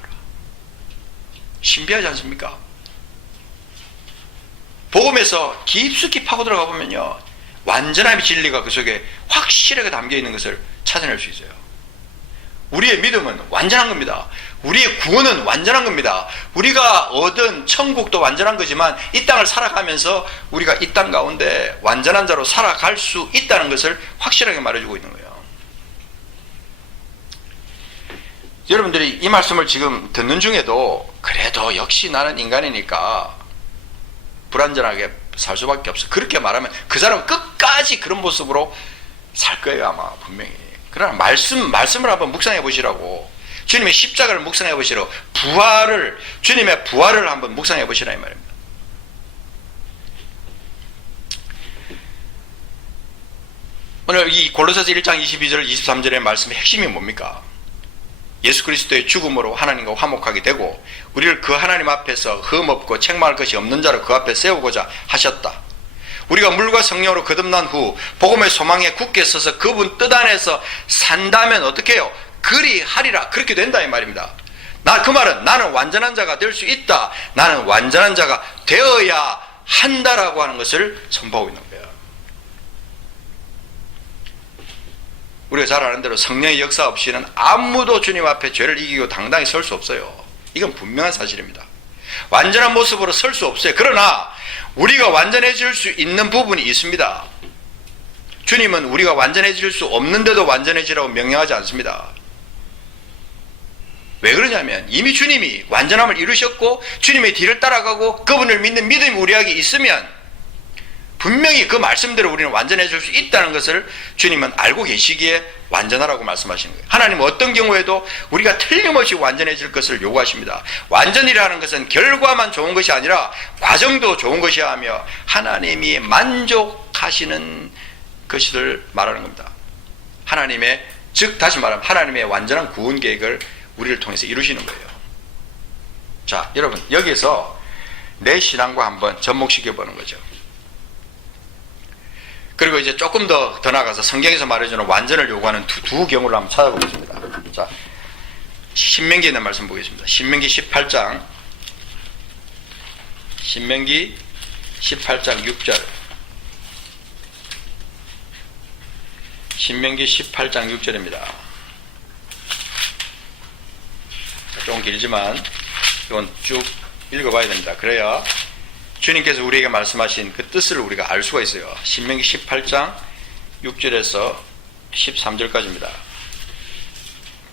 신비하지 않습니까? 복음에서 깊숙이 파고 들어가 보면요, 완전함의 진리가 그 속에 확실하게 담겨 있는 것을 찾아낼 수 있어요. 우리의 믿음은 완전한 겁니다. 우리의 구원은 완전한 겁니다. 우리가 얻은 천국도 완전한 거지만 이 땅을 살아가면서 우리가 이 땅 가운데 완전한 자로 살아갈 수 있다는 것을 확실하게 말해주고 있는 거예요. 여러분들이 이 말씀을 지금 듣는 중에도 그래도 역시 나는 인간이니까 불완전하게 살 수밖에 없어, 그렇게 말하면 그 사람은 끝까지 그런 모습으로 살 거예요, 아마 분명히. 그러나 말씀을 한번 묵상해 보시라고. 주님의 십자가를 묵상해 보시라고. 주님의 부활을 한번 묵상해 보시라 이 말입니다. 오늘 이 골로새서 1장 22절 23절의 말씀의 핵심이 뭡니까? 예수 그리스도의 죽음으로 하나님과 화목하게 되고 우리를 그 하나님 앞에서 흠없고 책망할 것이 없는 자로 그 앞에 세우고자 하셨다. 우리가 물과 성령으로 거듭난 후 복음의 소망에 굳게 서서 그분 뜻 안에서 산다면 어떻게 해요? 그리 하리라, 그렇게 된다 이 말입니다. 그 말은 나는 완전한 자가 될 수 있다, 나는 완전한 자가 되어야 한다라고 하는 것을 선포하고 있는 거예요. 우리가 잘 아는 대로 성령의 역사 없이는 아무도 주님 앞에 죄를 이기고 당당히 설 수 없어요. 이건 분명한 사실입니다. 완전한 모습으로 설 수 없어요. 그러나 우리가 완전해질 수 있는 부분이 있습니다. 주님은 우리가 완전해질 수 없는데도 완전해지라고 명령하지 않습니다. 왜 그러냐면 이미 주님이 완전함을 이루셨고 주님의 뒤를 따라가고 그분을 믿는 믿음이 우리에게 있으면 분명히 그 말씀대로 우리는 완전해질 수 있다는 것을 주님은 알고 계시기에 완전하라고 말씀하시는 거예요. 하나님은 어떤 경우에도 우리가 틀림없이 완전해질 것을 요구하십니다. 완전이라는 것은 결과만 좋은 것이 아니라 과정도 좋은 것이야 하며 하나님이 만족하시는 것을 말하는 겁니다. 즉 다시 말하면 하나님의 완전한 구원 계획을 우리를 통해서 이루시는 거예요. 자, 여러분, 여기서 내 신앙과 한번 접목시켜 보는 거죠. 그리고 이제 조금 더 나아가서 성경에서 말해주는 완전을 요구하는 두 경우를 한번 찾아보겠습니다. 자, 신명기에 있는 말씀 보겠습니다. 신명기 18장 6절. 신명기 18장 6절입니다. 조금 길지만 이건 쭉 읽어봐야 됩니다. 그래야 주님께서 우리에게 말씀하신 그 뜻을 우리가 알 수가 있어요. 신명기 18장 6절에서 13절까지입니다.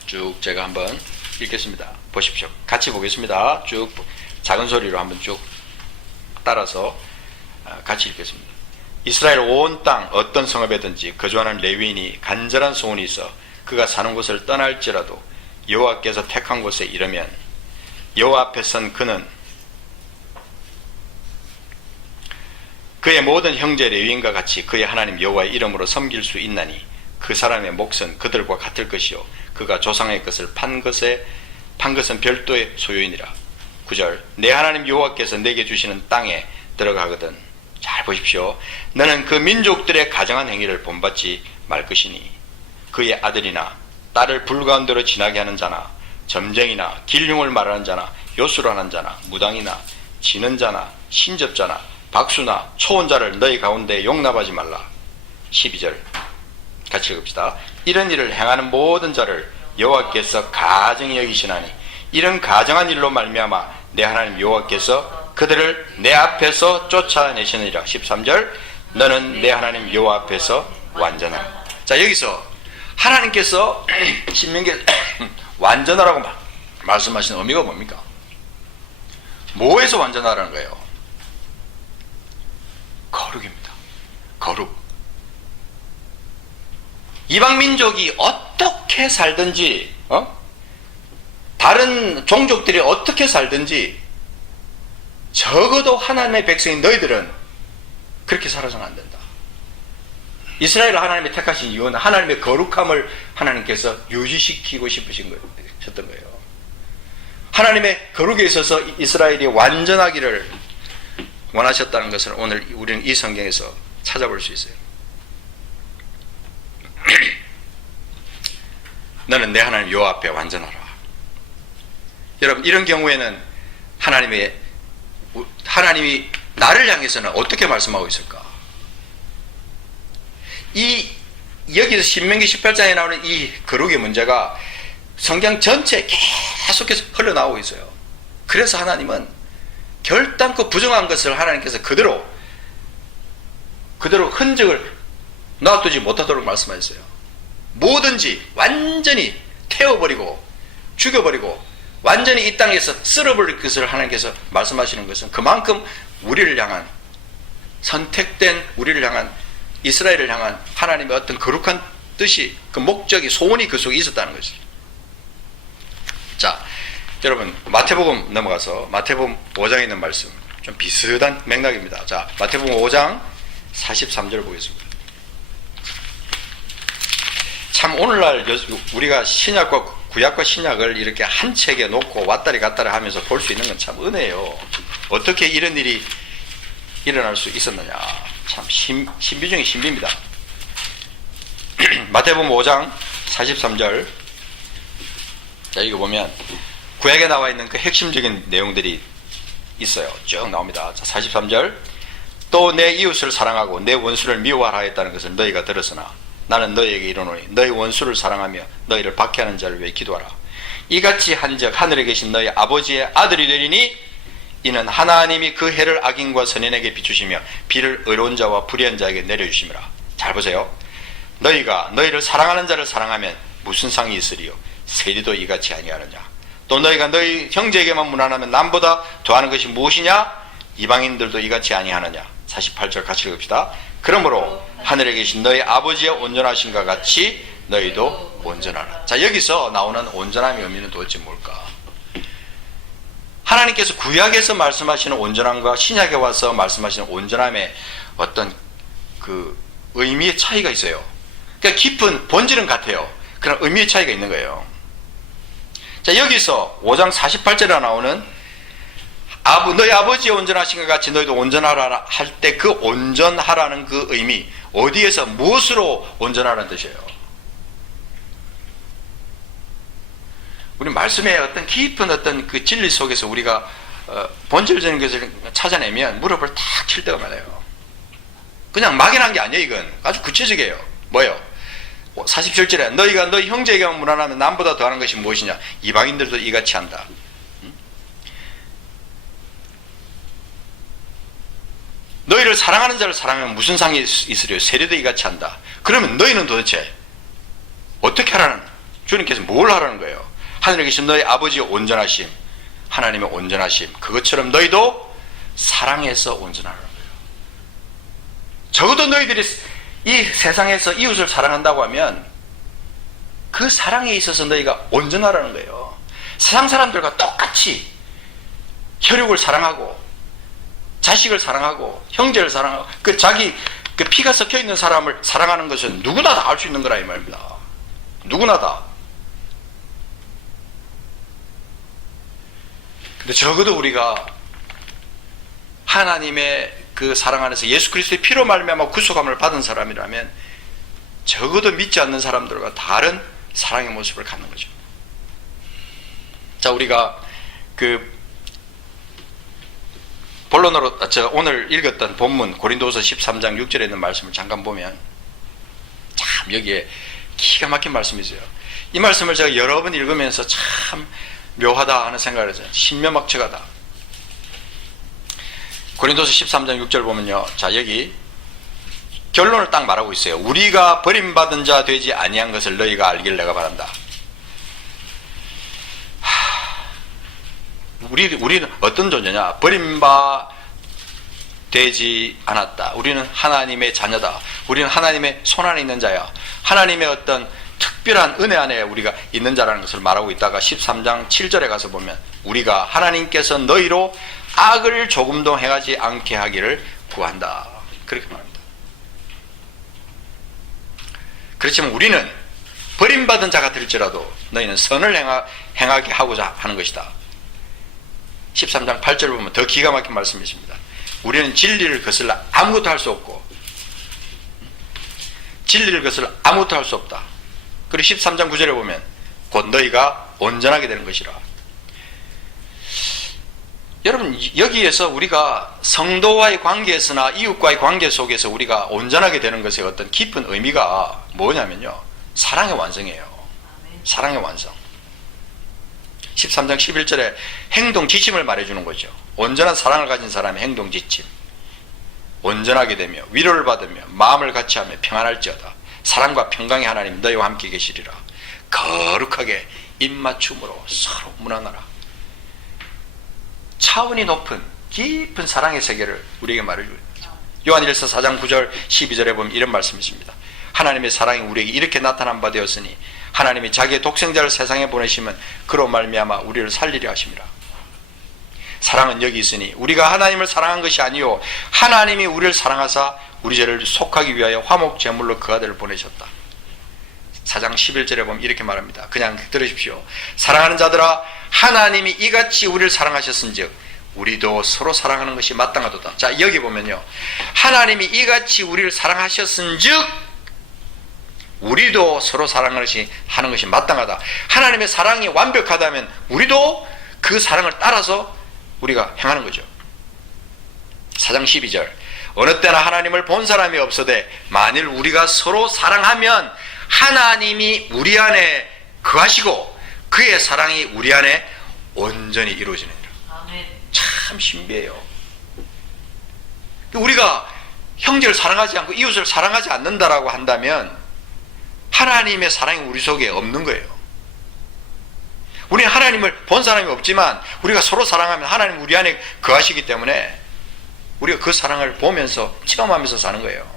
쭉 제가 한번 읽겠습니다. 보십시오. 같이 보겠습니다. 쭉 작은 소리로 한번 쭉 따라서 같이 읽겠습니다. 이스라엘 온 땅 어떤 성읍에든지 거주하는 레위인이 간절한 소원이 있어 그가 사는 곳을 떠날지라도 여호와께서 택한 곳에 이르면 여호와 앞에 선 그는 그의 모든 형제 레위인과 같이 그의 하나님 여호와의 이름으로 섬길 수 있나니 그 사람의 몫은 그들과 같을 것이요 그가 조상의 것을 판 것은 별도의 소유이니라. 9절 내 하나님 여호와께서 내게 주시는 땅에 들어가거든 잘 보십시오. 너는 그 민족들의 가정한 행위를 본받지 말 것이니 그의 아들이나 딸을 불가운데로 지나게 하는 자나 점쟁이나 길흉을 말하는 자나 요술을 하는 자나 무당이나 지는 자나 신접자나 박수나 초혼자를 너희 가운데 용납하지 말라. 12절 같이 읽읍시다. 이런 일을 행하는 모든 자를 여호와께서 가증히 여기시나니 이런 가증한 일로 말미암아 내 하나님 여호와께서 그들을 내 앞에서 쫓아내시느니라. 13절 너는 내 하나님 여호와 앞에서 완전하라. 자, 여기서 하나님께서 신명기 완전하라고 말씀하시는 의미가 뭡니까? 뭐에서 완전하라는 거예요? 거룩입니다. 거룩. 이방 민족이 어떻게 살든지, 다른 종족들이 어떻게 살든지, 적어도 하나님의 백성인 너희들은 그렇게 살아서는 안 된다. 이스라엘을 하나님이 택하신 이유는 하나님의 거룩함을 하나님께서 유지시키고 싶으셨던 거예요. 하나님의 거룩에 있어서 이스라엘이 완전하기를 원하셨다는 것을 오늘 우리는 이 성경에서 찾아볼 수 있어요. 너는 내 하나님 여호와 앞에 완전하라. 여러분, 이런 경우에는 하나님이 나를 향해서는 어떻게 말씀하고 있을까? 여기서 신명기 18장에 나오는 이 거룩의 문제가 성경 전체에 계속해서 흘러나오고 있어요. 그래서 하나님은 결단코 부정한 것을 하나님께서 그대로 흔적을 놔두지 못하도록 말씀하셨어요. 뭐든지 완전히 태워버리고 죽여버리고 완전히 이 땅에서 쓸어버릴 것을 하나님께서 말씀하시는 것은 그만큼 우리를 향한, 선택된 우리를 향한, 이스라엘을 향한 하나님의 어떤 거룩한 뜻이, 그 목적이, 소원이 그 속에 있었다는 것이죠. 자, 여러분, 마태복음 넘어가서 마태복음 5장에 있는 말씀, 좀 비슷한 맥락입니다. 자, 마태복음 5장 43절 보겠습니다. 참 오늘날 우리가 신약과 구약과 신약을 이렇게 한 책에 놓고 왔다리 갔다리 하면서 볼 수 있는 건 참 은혜예요. 어떻게 이런 일이 일어날 수 있었느냐, 참 신비 중에 신비입니다. 마태복음 5장 43절, 자, 이거 보면 구약에 나와 있는 그 핵심적인 내용들이 있어요. 쭉 나옵니다. 자, 43절 또 내 이웃을 사랑하고 내 원수를 미워하라 했다는 것을 너희가 들었으나 나는 너희에게 이르노니 너희 원수를 사랑하며 너희를 박해하는 자를 위해 기도하라. 이같이 한즉 하늘에 계신 너희 아버지의 아들이 되리니 이는 하나님이 그 해를 악인과 선인에게 비추시며 비를 의로운 자와 불의한 자에게 내려주심이라. 잘 보세요. 너희가 너희를 사랑하는 자를 사랑하면 무슨 상이 있으리요? 세리도 이같이 아니하느냐? 또 너희가 너희 형제에게만 무난하면 남보다 더하는 것이 무엇이냐? 이방인들도 이같이 아니하느냐? 48절 같이 읽읍시다. 그러므로 하늘에 계신 너희 아버지의 온전하심과 같이 너희도 온전하라. 자, 여기서 나오는 온전함의 의미는 도대체 뭘까? 하나님께서 구약에서 말씀하시는 온전함과 신약에 와서 말씀하시는 온전함의 어떤 그 의미의 차이가 있어요. 그러니까 깊은 본질은 같아요. 그러나 의미의 차이가 있는 거예요. 자, 여기서 5장 48절에 나오는 너희 아버지의 온전하신 것 같이 너희도 온전하라 할 때 그 온전하라는 그 의미, 어디에서 무엇으로 온전하라는 뜻이에요? 우리 말씀의 어떤 깊은 어떤 그 진리 속에서 우리가 본질적인 것을 찾아내면 무릎을 탁 칠 때가 많아요. 그냥 막연한 게 아니에요. 이건 아주 구체적이에요. 뭐예요? 47절에 너희가 너희 형제에게만 무난하면 남보다 더하는 것이 무엇이냐? 이방인들도 이같이 한다. 너희를 사랑하는 자를 사랑하면 무슨 상이 있으려? 세리도 이같이 한다. 그러면 너희는 도대체 어떻게 하라는, 주님께서 뭘 하라는 거예요? 하늘에 계신 너희 아버지의 온전하심, 하나님의 온전하심, 그것처럼 너희도 사랑해서 온전하라는 거예요. 적어도 너희들이 이 세상에서 이웃을 사랑한다고 하면 그 사랑에 있어서 너희가 온전하라는 거예요. 세상 사람들과 똑같이 혈육을 사랑하고 자식을 사랑하고 형제를 사랑하고 그 자기 그 피가 섞여 있는 사람을 사랑하는 것은 누구나 다 알 수 있는 거라 이 말입니다. 누구나 다. 근데 적어도 우리가 하나님의 그 사랑 안에서 예수 그리스도의 피로 말미암아 구속함을 받은 사람이라면 적어도 믿지 않는 사람들과 다른 사랑의 모습을 갖는 거죠. 자, 우리가 그 본론으로 오늘 읽었던 본문 고린도후서 13장 6절에 있는 말씀을 잠깐 보면 참 여기에 기가 막힌 말씀이 있어요. 이 말씀을 제가 여러 번 읽으면서 참 묘하다 하는 생각을 했어요. 신묘막측하다. 고린도서 13장 6절 보면요, 자 여기 결론을 딱 말하고 있어요. 우리가 버림받은 자 되지 아니한 것을 너희가 알기를 내가 바란다. 우리는 어떤 존재냐? 버림받지 않았다. 우리는 하나님의 자녀다. 우리는 하나님의 손안에 있는 자야. 하나님의 어떤 특별한 은혜 안에 우리가 있는 자라는 것을 말하고 있다가 13장 7절에 가서 보면 우리가 하나님께서 너희로 악을 조금도 행하지 않게 하기를 구한다. 그렇게 말합니다. 그렇지만 우리는 버림받은 자가 될지라도 너희는 선을 행하게 하고자 하는 것이다. 13장 8절 보면 더 기가 막힌 말씀이 있습니다. 우리는 진리를 거슬러 아무것도 할 수 없고 진리를 거슬러 아무것도 할 수 없다. 그리고 13장 9절에 보면 곧 너희가 온전하게 되는 것이라. 여러분 여기에서 우리가 성도와의 관계에서나 이웃과의 관계 속에서 우리가 온전하게 되는 것의 어떤 깊은 의미가 뭐냐면요, 사랑의 완성이에요. 사랑의 완성. 13장 11절에 행동 지침을 말해주는 거죠. 온전한 사랑을 가진 사람의 행동 지침. 온전하게 되며 위로를 받으며 마음을 같이하며 평안할지어다. 사랑과 평강의 하나님 너희와 함께 계시리라. 거룩하게 입맞춤으로 서로 문안하라. 차원이 높은 깊은 사랑의 세계를 우리에게 말해주고 있습니다. 요한일서 4장 9절 12절에 보면 이런 말씀이 있습니다. 하나님의 사랑이 우리에게 이렇게 나타난 바 되었으니 하나님이 자기의 독생자를 세상에 보내시면 그로 말미암아 우리를 살리려 하심이라. 사랑은 여기 있으니 우리가 하나님을 사랑한 것이 아니요 하나님이 우리를 사랑하사 우리 죄를 속하기 위하여 화목 제물로 그 아들을 보내셨다. 4장 11절에 보면 이렇게 말합니다. 그냥 들으십시오. 사랑하는 자들아, 하나님이 이같이 우리를 사랑하셨은즉 우리도 서로 사랑하는 것이 마땅하도다. 자, 여기 보면요, 하나님이 이같이 우리를 사랑하셨은즉 우리도 서로 사랑하는 것이 마땅하다. 하나님의 사랑이 완벽하다면 우리도 그 사랑을 따라서 우리가 행하는 거죠. 4장 12절 어느 때나 하나님을 본 사람이 없어되 만일 우리가 서로 사랑하면 하나님이 우리 안에 거하시고 그의 사랑이 우리 안에 온전히 이루어지느니라. 참 신비해요. 우리가 형제를 사랑하지 않고 이웃을 사랑하지 않는다라고 한다면 하나님의 사랑이 우리 속에 없는 거예요. 우리는 하나님을 본 사람이 없지만 우리가 서로 사랑하면 하나님 우리 안에 거하시기 때문에 우리가 그 사랑을 보면서 체험하면서 사는 거예요.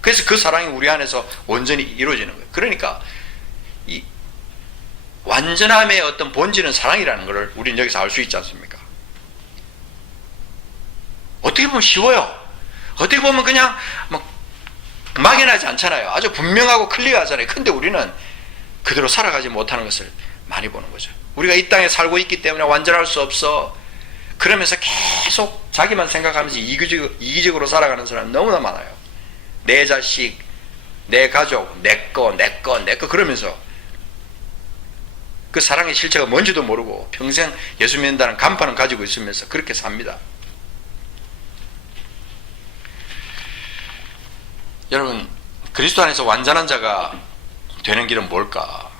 그래서 그 사랑이 우리 안에서 온전히 이루어지는 거예요. 그러니까 이 완전함의 어떤 본질은 사랑이라는 것을 우리는 여기서 알 수 있지 않습니까? 어떻게 보면 쉬워요. 어떻게 보면 그냥 막연하지 않잖아요. 아주 분명하고 클리어하잖아요. 근데 우리는 그대로 살아가지 못하는 것을 많이 보는 거죠. 우리가 이 땅에 살고 있기 때문에 완전할 수 없어. 그러면서 계속 자기만 생각하면서 이기적으로 살아가는 사람이 너무나 많아요. 내 자식, 내 가족, 내 거 그러면서 그 사랑의 실체가 뭔지도 모르고 평생 예수 믿는다는 간판은 가지고 있으면서 그렇게 삽니다. 여러분, 그리스도 안에서 완전한 자가 되는 길은 뭘까?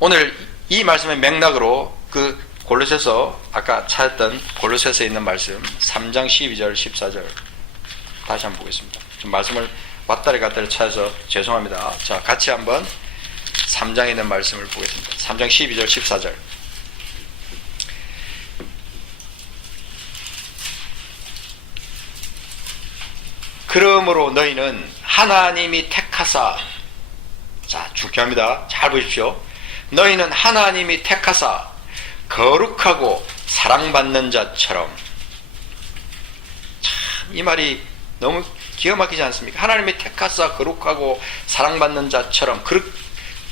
오늘 이 말씀의 맥락으로 그 골로새서 아까 찾았던 골로새서에 있는 말씀 3장 12절 14절 다시 한번 보겠습니다. 좀 말씀을 왔다리 갔다리 찾아서 죄송합니다. 자, 같이 한번 3장에 있는 말씀을 보겠습니다. 3장 12절 14절 그러므로 너희는 하나님이 택하사, 자 중요합니다. 잘 보십시오. 너희는 하나님이 택하사 거룩하고 사랑받는 자처럼. 참 이 말이 너무 기가 막히지 않습니까? 하나님이 택하사 거룩하고 사랑받는 자처럼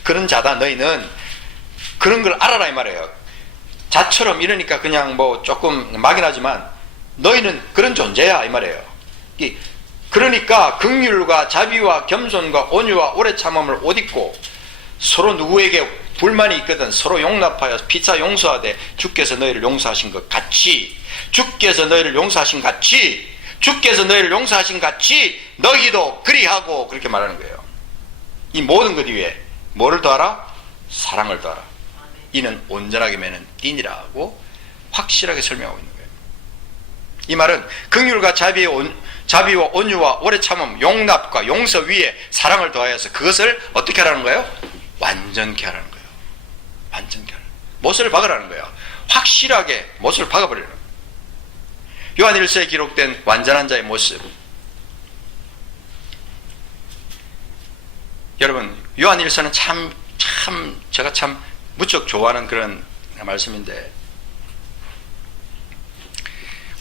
그런 자다. 너희는 그런 걸 알아라 이 말이에요. 자처럼 이러니까 그냥 뭐 조금 막연하지만 너희는 그런 존재야 이 말이에요. 그러니까 긍휼과 자비와 겸손과 온유와 오래 참음을 옷 입고 서로 누구에게 불만이 있거든 서로 용납하여 피차 용서하되 주께서 너희를 용서하신 것 같이, 주께서 너희를 용서하신 같이, 주께서 너희를 용서하신 같이 너희도 그리하고, 그렇게 말하는 거예요. 이 모든 것 위에 뭐를 더하라? 사랑을 더하라. 이는 온전하게 매는 띠니라고 확실하게 설명하고 있는 거예요. 이 말은 긍휼과 자비와 온유와 오래 참음, 용납과 용서 위에 사랑을 더하여서 그것을 어떻게 하라는 거예요? 완전케 하라는 거예요. 완전케 하라는 거예요. 못을 박으라는 거예요. 확실하게 못을 박아버리는 거예요. 요한 1서에 기록된 완전한 자의 모습. 여러분, 요한 1서는 제가 참 무척 좋아하는 그런 말씀인데,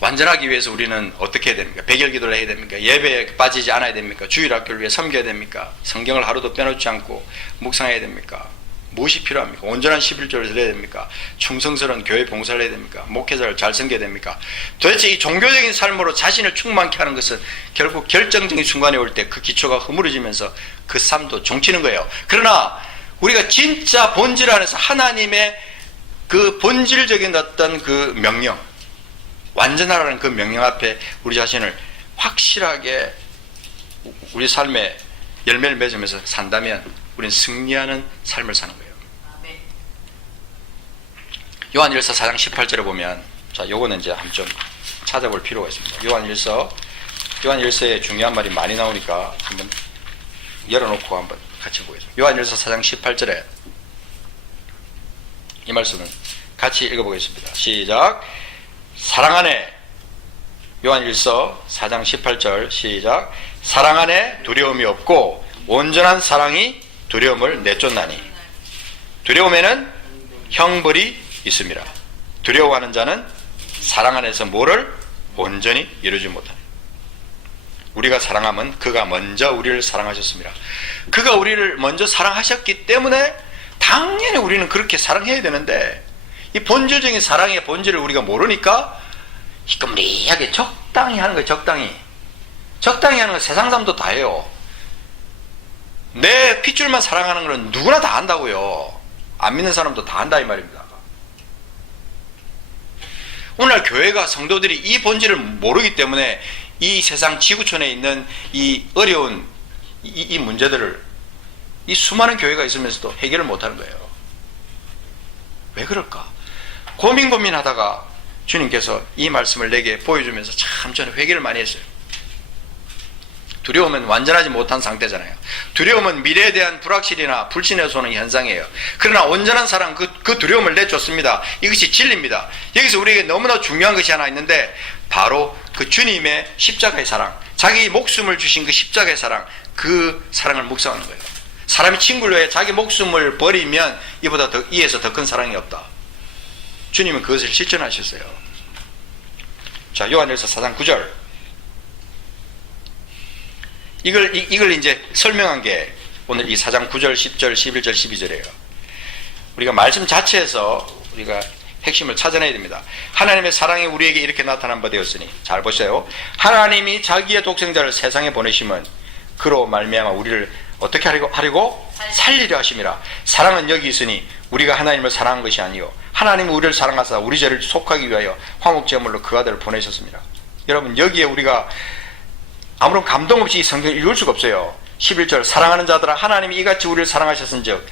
완전하기 위해서 우리는 어떻게 해야 됩니까? 백일기도를 해야 됩니까? 예배에 빠지지 않아야 됩니까? 주일학교를 위해 섬겨야 됩니까? 성경을 하루도 빼놓지 않고 묵상해야 됩니까? 무엇이 필요합니까? 온전한 11조를 드려야 됩니까? 충성스러운 교회 봉사를 해야 됩니까? 목회자를 잘 섬겨야 됩니까? 도대체 이 종교적인 삶으로 자신을 충만케 하는 것은 결국 결정적인 순간에 올 때 그 기초가 허물어지면서 그 삶도 종치는 거예요. 그러나 우리가 진짜 본질 안에서 하나님의 그 본질적인 어떤 그 명령, 완전하라는 그 명령 앞에 우리 자신을 확실하게 우리 삶에 열매를 맺으면서 산다면 우리는 승리하는 삶을 사는 거예요. 요한일서 4장 18절에 보면, 자, 요거는 이제 한번 좀 찾아볼 필요가 있습니다. 요한일서에 중요한 말이 많이 나오니까 한번 열어놓고 한번 같이 보겠습니다. 요한일서 4장 18절에 이 말씀은 같이 읽어보겠습니다. 시작. 사랑 안에, 요한일서 4장 18절 시작. 사랑 안에 두려움이 없고 온전한 사랑이 두려움을 내쫓나니 두려움에는 형벌이 있습니다. 두려워하는 자는 사랑 안에서 뭐를 온전히 이루지 못하니. 우리가 사랑하면 그가 먼저 우리를 사랑하셨습니다. 그가 우리를 먼저 사랑하셨기 때문에 당연히 우리는 그렇게 사랑해야 되는데, 이 본질적인 사랑의 본질을 우리가 모르니까 희끄무리하게 적당히 하는 거예요. 적당히 하는 건 세상 사람도 다 해요. 내 핏줄만 사랑하는 건 누구나 다 한다고요. 안 믿는 사람도 다 한다 이 말입니다. 오늘날 교회가, 성도들이 이 본질을 모르기 때문에 이 세상 지구촌에 있는 이 어려운 이 문제들을 이 수많은 교회가 있으면서도 해결을 못하는 거예요. 왜 그럴까? 고민하다가 주님께서 이 말씀을 내게 보여주면서 참 저는 회개를 많이 했어요. 두려움은 완전하지 못한 상태잖아요. 두려움은 미래에 대한 불확실이나 불신에서 오는 현상이에요. 그러나 온전한 사랑, 그 두려움을 내줬습니다. 이것이 진리입니다. 여기서 우리에게 너무나 중요한 것이 하나 있는데, 바로 그 주님의 십자가의 사랑, 자기 목숨을 주신 그 십자가의 사랑, 그 사랑을 묵상하는 거예요. 사람이 친구를 위해 자기 목숨을 버리면 이에서 더 큰 사랑이 없다. 주님은 그것을 실천하셨어요. 자, 요한일서 4장 9절. 이걸 이제 설명한 게 오늘 이 4장 9절, 10절, 11절, 12절이에요. 우리가 말씀 자체에서 우리가 핵심을 찾아내야 됩니다. 하나님의 사랑이 우리에게 이렇게 나타난 바 되었으니, 잘 보세요. 하나님이 자기의 독생자를 세상에 보내심은 그로 말미암아 우리를 어떻게 하려고? 살리려 하심이라. 사랑은 여기 있으니 우리가 하나님을 사랑한 것이 아니요 하나님은 우리를 사랑하사 우리 죄를 속하기 위하여 화목제물로 그 아들을 보내셨습니다. 여러분, 여기에 우리가 아무런 감동 없이 이 성경을 읽을 수가 없어요. 11절, 사랑하는 자들아 하나님이 이같이 우리를 사랑하셨은즉,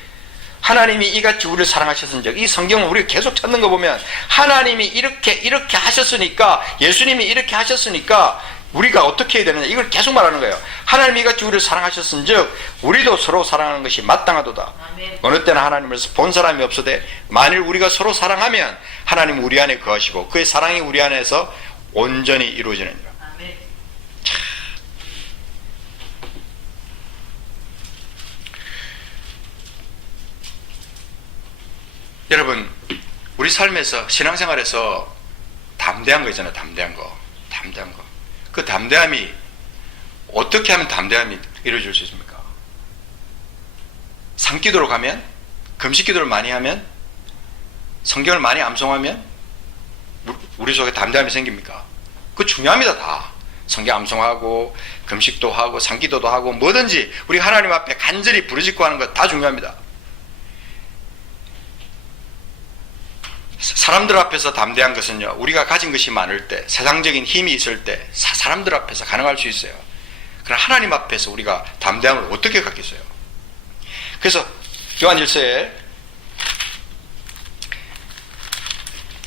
하나님이 이같이 우리를 사랑하셨은즉. 이 성경을 우리가 계속 찾는 거 보면 하나님이 이렇게 하셨으니까, 예수님이 이렇게 하셨으니까 우리가 어떻게 해야 되느냐, 이걸 계속 말하는 거예요. 하나님이 이같이 우리를 사랑하셨은즉 우리도 서로 사랑하는 것이 마땅하도다. 아멘. 어느 때나 하나님을 본 사람이 없어되 만일 우리가 서로 사랑하면 하나님은 우리 안에 거하시고 그의 사랑이 우리 안에서 온전히 이루어지느니라. 여러분, 우리 삶에서, 신앙생활에서 담대한 거 있잖아요. 담대한 거. 그 담대함이, 어떻게 하면 담대함이 이루어질 수 있습니까? 산기도로 가면, 금식기도를 많이 하면, 성경을 많이 암송하면 우리 속에 담대함이 생깁니까? 그거 중요합니다. 다 성경 암송하고 금식도 하고 산기도도 하고 뭐든지 우리 하나님 앞에 간절히 부르짖고 하는 것 다 중요합니다. 사람들 앞에서 담대한 것은요, 우리가 가진 것이 많을 때, 세상적인 힘이 있을 때 사람들 앞에서 가능할 수 있어요. 그러나 하나님 앞에서 우리가 담대함을 어떻게 갖겠어요? 그래서 요한 1서에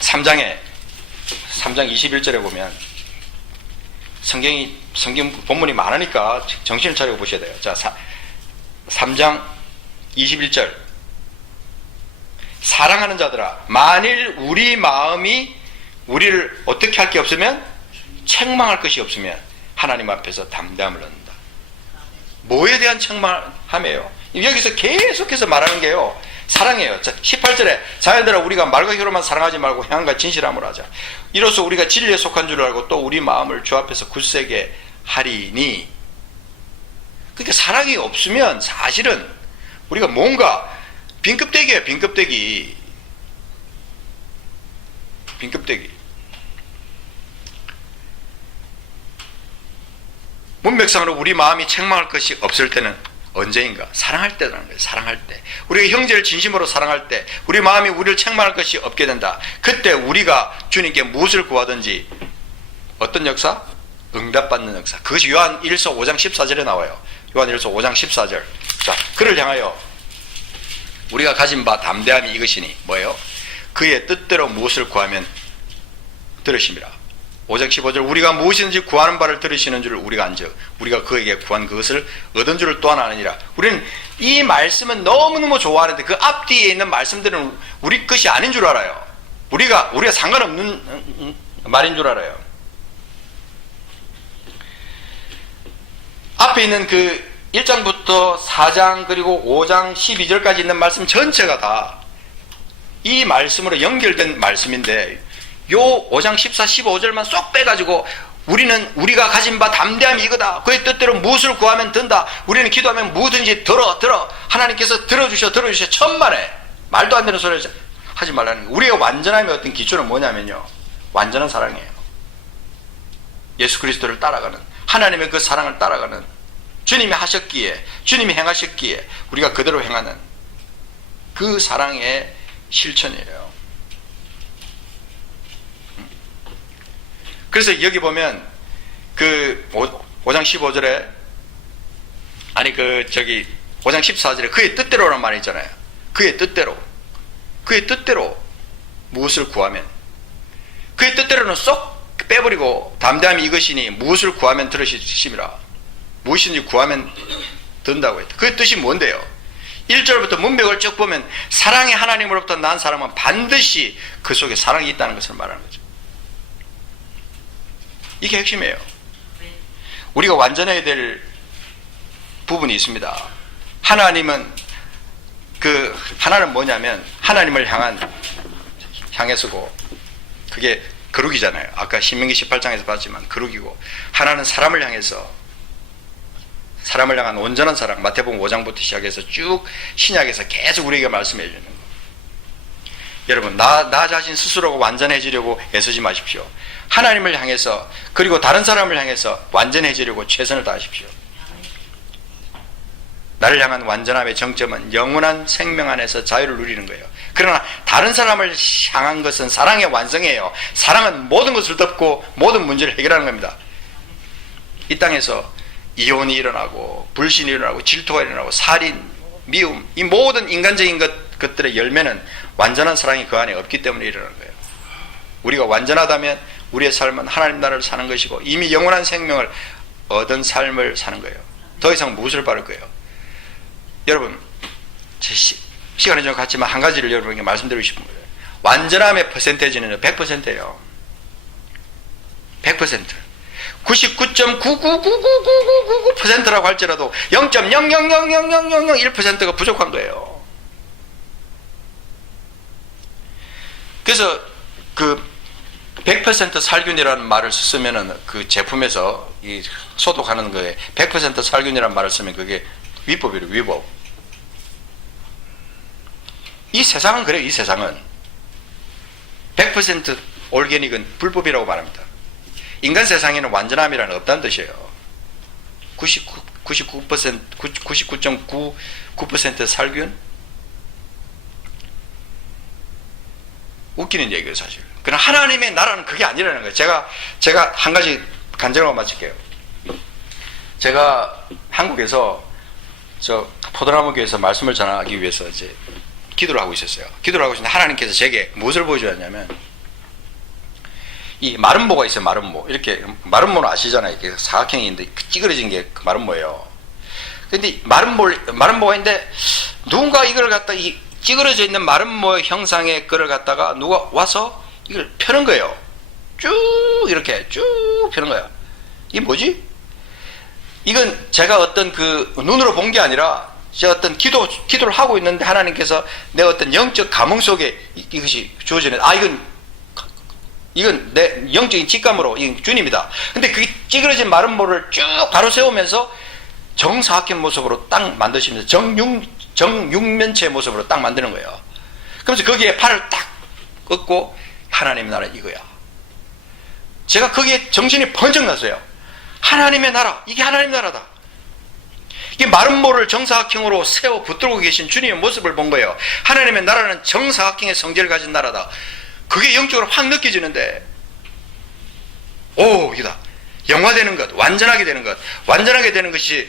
3장 21절에 보면, 성경 본문이 많으니까 정신을 차리고 보셔야 돼요. 자, 3장 21절. 사랑하는 자들아, 만일 우리 마음이 우리를 어떻게 할 게 없으면, 책망할 것이 없으면 하나님 앞에서 담대함을 얻는다. 뭐에 대한 책망함이에요? 여기서 계속해서 말하는 게요, 사랑이에요. 18절에 자녀들아, 우리가 말과 혀로만 사랑하지 말고 행함과 진실함으로 하자. 이로써 우리가 진리에 속한 줄 알고 또 우리 마음을 주 앞에서 굳세게 하리니. 그러니까 사랑이 없으면 사실은 우리가 뭔가 빈껍데기예요. 빈껍데기. 문맥상으로 우리 마음이 책망할 것이 없을 때는 언제인가? 사랑할 때라는 거예요. 사랑할 때. 우리가 형제를 진심으로 사랑할 때, 우리 마음이 우리를 책망할 것이 없게 된다. 그때 우리가 주님께 무엇을 구하든지, 어떤 역사? 응답받는 역사. 그것이 요한 1서 5장 14절에 나와요. 요한 1서 5장 14절. 자, 그를 향하여 우리가 가진 바 담대함이 이것이니 뭐예요? 그의 뜻대로 무엇을 구하면 들으심이라. 5장 15절, 우리가 무엇이든지 구하는 바를 들으시는 줄 우리가 안즉 우리가 그에게 구한 그것을 얻은 줄을 또한 아느니라. 우리는 이 말씀은 너무너무 좋아하는데 그 앞뒤에 있는 말씀들은 우리 것이 아닌 줄 알아요. 우리가 상관없는 말인 줄 알아요. 앞에 있는 그 1장부터 4장 그리고 5장 12절까지 있는 말씀 전체가 다 이 말씀으로 연결된 말씀인데, 요 5장 14, 15절만 쏙 빼가지고 우리가 가진 바 담대함이 이거다. 그의 뜻대로 무엇을 구하면 된다. 우리는 기도하면 뭐든지 들어. 하나님께서 들어주셔. 천만에 말도 안 되는 소리를 하지 말라는 거예요. 우리의 완전함의 어떤 기초는 뭐냐면요, 완전한 사랑이에요. 예수 그리스도를 따라가는, 하나님의 그 사랑을 따라가는, 주님이 하셨기에, 주님이 행하셨기에 우리가 그대로 행하는 그 사랑의 실천이에요. 그래서 여기 보면 그 5장 15절에 5장 14절에 그의 뜻대로라는 말이 있잖아요. 그의 뜻대로 무엇을 구하면, 그의 뜻대로는 쏙 빼버리고 담대함이 이것이니 무엇을 구하면 들으시심이라. 무엇인지 구하면 된다고 했다. 그의 뜻이 뭔데요? 1절부터 문맥을 쭉 보면 사랑의 하나님으로부터 난 사람은 반드시 그 속에 사랑이 있다는 것을 말하는 거죠. 이게 핵심이에요. 우리가 완전해야 될 부분이 있습니다. 하나는 뭐냐면 하나님을 향해서고, 그게 거룩이잖아요. 아까 신명기 18장에서 봤지만 거룩이고, 하나는 사람을 향해서, 사람을 향한 온전한 사랑, 마태복음 5장부터 시작해서 쭉 신약에서 계속 우리에게 말씀해 주는 거예요. 여러분, 나 자신 스스로가 완전해지려고 애쓰지 마십시오. 하나님을 향해서, 그리고 다른 사람을 향해서 완전해지려고 최선을 다하십시오. 나를 향한 완전함의 정점은 영원한 생명 안에서 자유를 누리는 거예요. 그러나 다른 사람을 향한 것은 사랑의 완성이에요. 사랑은 모든 것을 덮고 모든 문제를 해결하는 겁니다. 이 땅에서 이혼이 일어나고 불신이 일어나고 질투가 일어나고 살인, 미움, 이 모든 인간적인 것들의 열매는 완전한 사랑이 그 안에 없기 때문에 일어나는 거예요. 우리가 완전하다면 우리의 삶은 하나님 나라를 사는 것이고 이미 영원한 생명을 얻은 삶을 사는 거예요. 더 이상 무엇을 바랄 거예요? 여러분, 제 시간이 좀 같지만 한 가지를 여러분에게 말씀드리고 싶은 거예요. 완전함의 퍼센테이지는 100%예요. 100%. 99.9999999%라고 할지라도 0.0000001%가 부족한 거예요. 그래서 그 100% 살균이라는 말을 쓰면은 그 제품에서 이 소독하는 거에 100% 살균이라는 말을 쓰면 그게 위법이래요, 위법. 이 세상은 그래요, 이 세상은. 100% 올게닉은 불법이라고 말합니다. 인간 세상에는 완전함이라는 없다는 뜻이에요. 99.99% 살균? 웃기는 얘기예요, 사실. 그러나 하나님의 나라는 그게 아니라는 거예요. 제가 한 가지 간증하고 마칠게요. 제가 한국에서 저 포도나무 교회에서 말씀을 전하기 위해서 이제 기도를 하고 있었어요. 기도를 하고 있는데 하나님께서 제게 무엇을 보여주었냐면, 이 마름모가 있어요, 마름모. 이렇게, 마름모는 아시잖아요. 이렇게 사각형인데 찌그러진 게 그 마름모예요. 근데 마름모가 있는데 누군가 이걸 갖다 이 찌그러져 있는 마름모의 형상의 거를 갖다가 누가 와서 이걸 펴는 거예요. 쭉 이렇게 쭉 펴는 거예요. 이게 뭐지? 이건 제가 어떤 그 눈으로 본 게 아니라 제가 어떤 기도를 하고 있는데 하나님께서 내 어떤 영적 감흥 속에 이것이 주어지는, 이건 내 영적인 직감으로 이건 주님이다. 근데 그 찌그러진 마름모를 쭉 바로 세우면서 정사각형 모습으로 딱 만드시면서 정육면체 모습으로 딱 만드는 거예요. 그러면서 거기에 팔을 딱 꺾고 하나님의 나라 이거야. 제가 거기에 정신이 번쩍 났어요. 하나님의 나라, 이게 하나님의 나라다. 이게 마름모를 정사각형으로 세워 붙들고 계신 주님의 모습을 본 거예요. 하나님의 나라는 정사각형의 성질을 가진 나라다. 그게 영적으로 확 느껴지는데, 오, 이거다. 영화되는 것, 완전하게 되는 것, 완전하게 되는 것이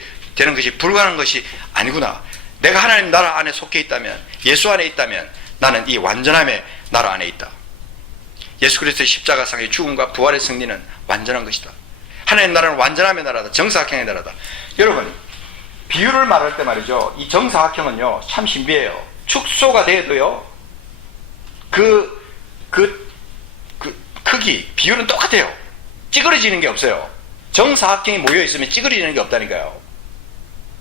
불가능한 것이 아니구나. 내가 하나님 나라 안에 속해 있다면, 예수 안에 있다면 나는 이 완전함의 나라 안에 있다. 예수 그리스도의 십자가상의 죽음과 부활의 승리는 완전한 것이다. 하나님 나라는 완전함의 나라다. 정사각형의 나라다. 여러분, 비유를 말할 때 말이죠, 이 정사각형은요 참 신비해요. 축소가 돼도요 그 크기, 비율은 똑같아요. 찌그러지는 게 없어요. 정사각형이 모여있으면 찌그러지는 게 없다니까요.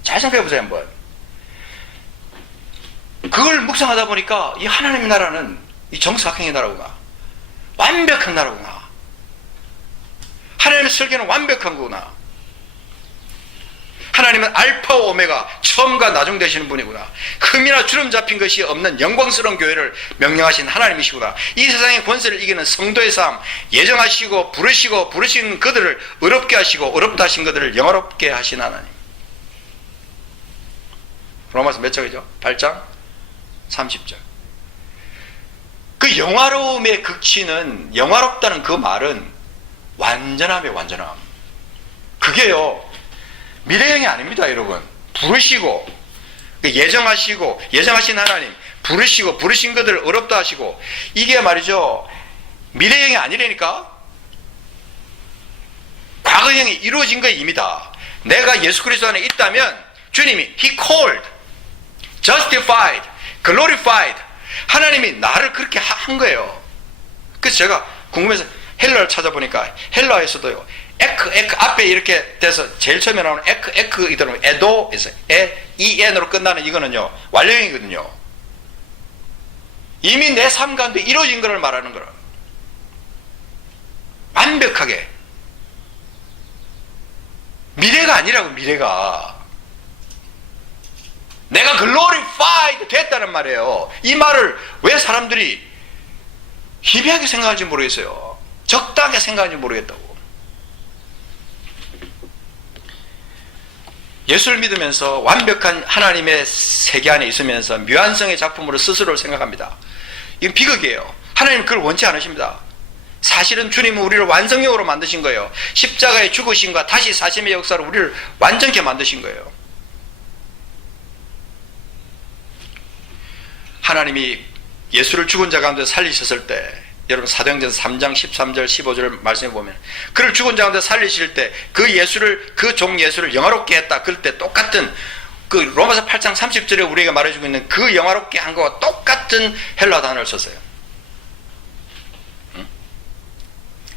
잘 생각해보세요 한번. 그걸 묵상하다 보니까 이 하나님의 나라는 이 정사각형의 나라구나, 완벽한 나라구나, 하나님의 설계는 완벽한 거구나, 하나님은 알파와 오메가, 처음과 나중 되시는 분이구나, 흠이나 주름 잡힌 것이 없는 영광스러운 교회를 명령하신 하나님이시구나, 이 세상의 권세를 이기는 성도의 삶, 예정하시고 부르신 그들을 의롭게 하시고 의롭다 하신 그들을 영화롭게 하신 하나님. 로마서 몇 장이죠? 8장 30절. 그 영화로움의 극치는, 영화롭다는 그 말은 완전함의 완전함. 그게요 미래형이 아닙니다, 여러분. 부르시고, 예정하신 하나님, 부르신 그들을 의롭다 하시고, 이게 말이죠, 미래형이 아니라니까? 과거형이 이루어진 거에 이미다. 내가 예수 그리스도 안에 있다면, 주님이, He called, justified, glorified, 하나님이 나를 그렇게 한 거예요. 그래서 제가 궁금해서 헬라를 찾아보니까, 헬라에서도요, 에크 앞에 이렇게 돼서 제일 처음에 나오는 에크 이대로 에도에서 EN으로 끝나는 이거는요 완료형이거든요. 이미 내 삶 가운데 이루어진 것을 말하는 거라. 완벽하게. 미래가 아니라고, 미래가. 내가 glorified 됐다는 말이에요. 이 말을 왜 사람들이 희미하게 생각하는지 모르겠어요. 적당하게 생각하는지 모르겠다고. 예수를 믿으면서 완벽한 하나님의 세계 안에 있으면서 묘한성의 작품으로 스스로를 생각합니다. 이건 비극이에요. 하나님은 그걸 원치 않으십니다. 사실은 주님은 우리를 완성형으로 만드신 거예요. 십자가의 죽으심과 다시 사심의 역사로 우리를 완전케 만드신 거예요. 하나님이 예수를 죽은 자 가운데 살리셨을 때, 여러분 사도행전 3장 13절 15절 말씀해 보면, 그를 죽은 자 가운데 살리실 때 그 종 예수를 영화롭게 했다. 그럴 때 똑같은 그 로마서 8장 30절에 우리에게 말해주고 있는 그 영화롭게 한 거와 똑같은 헬라 단어를 썼어요.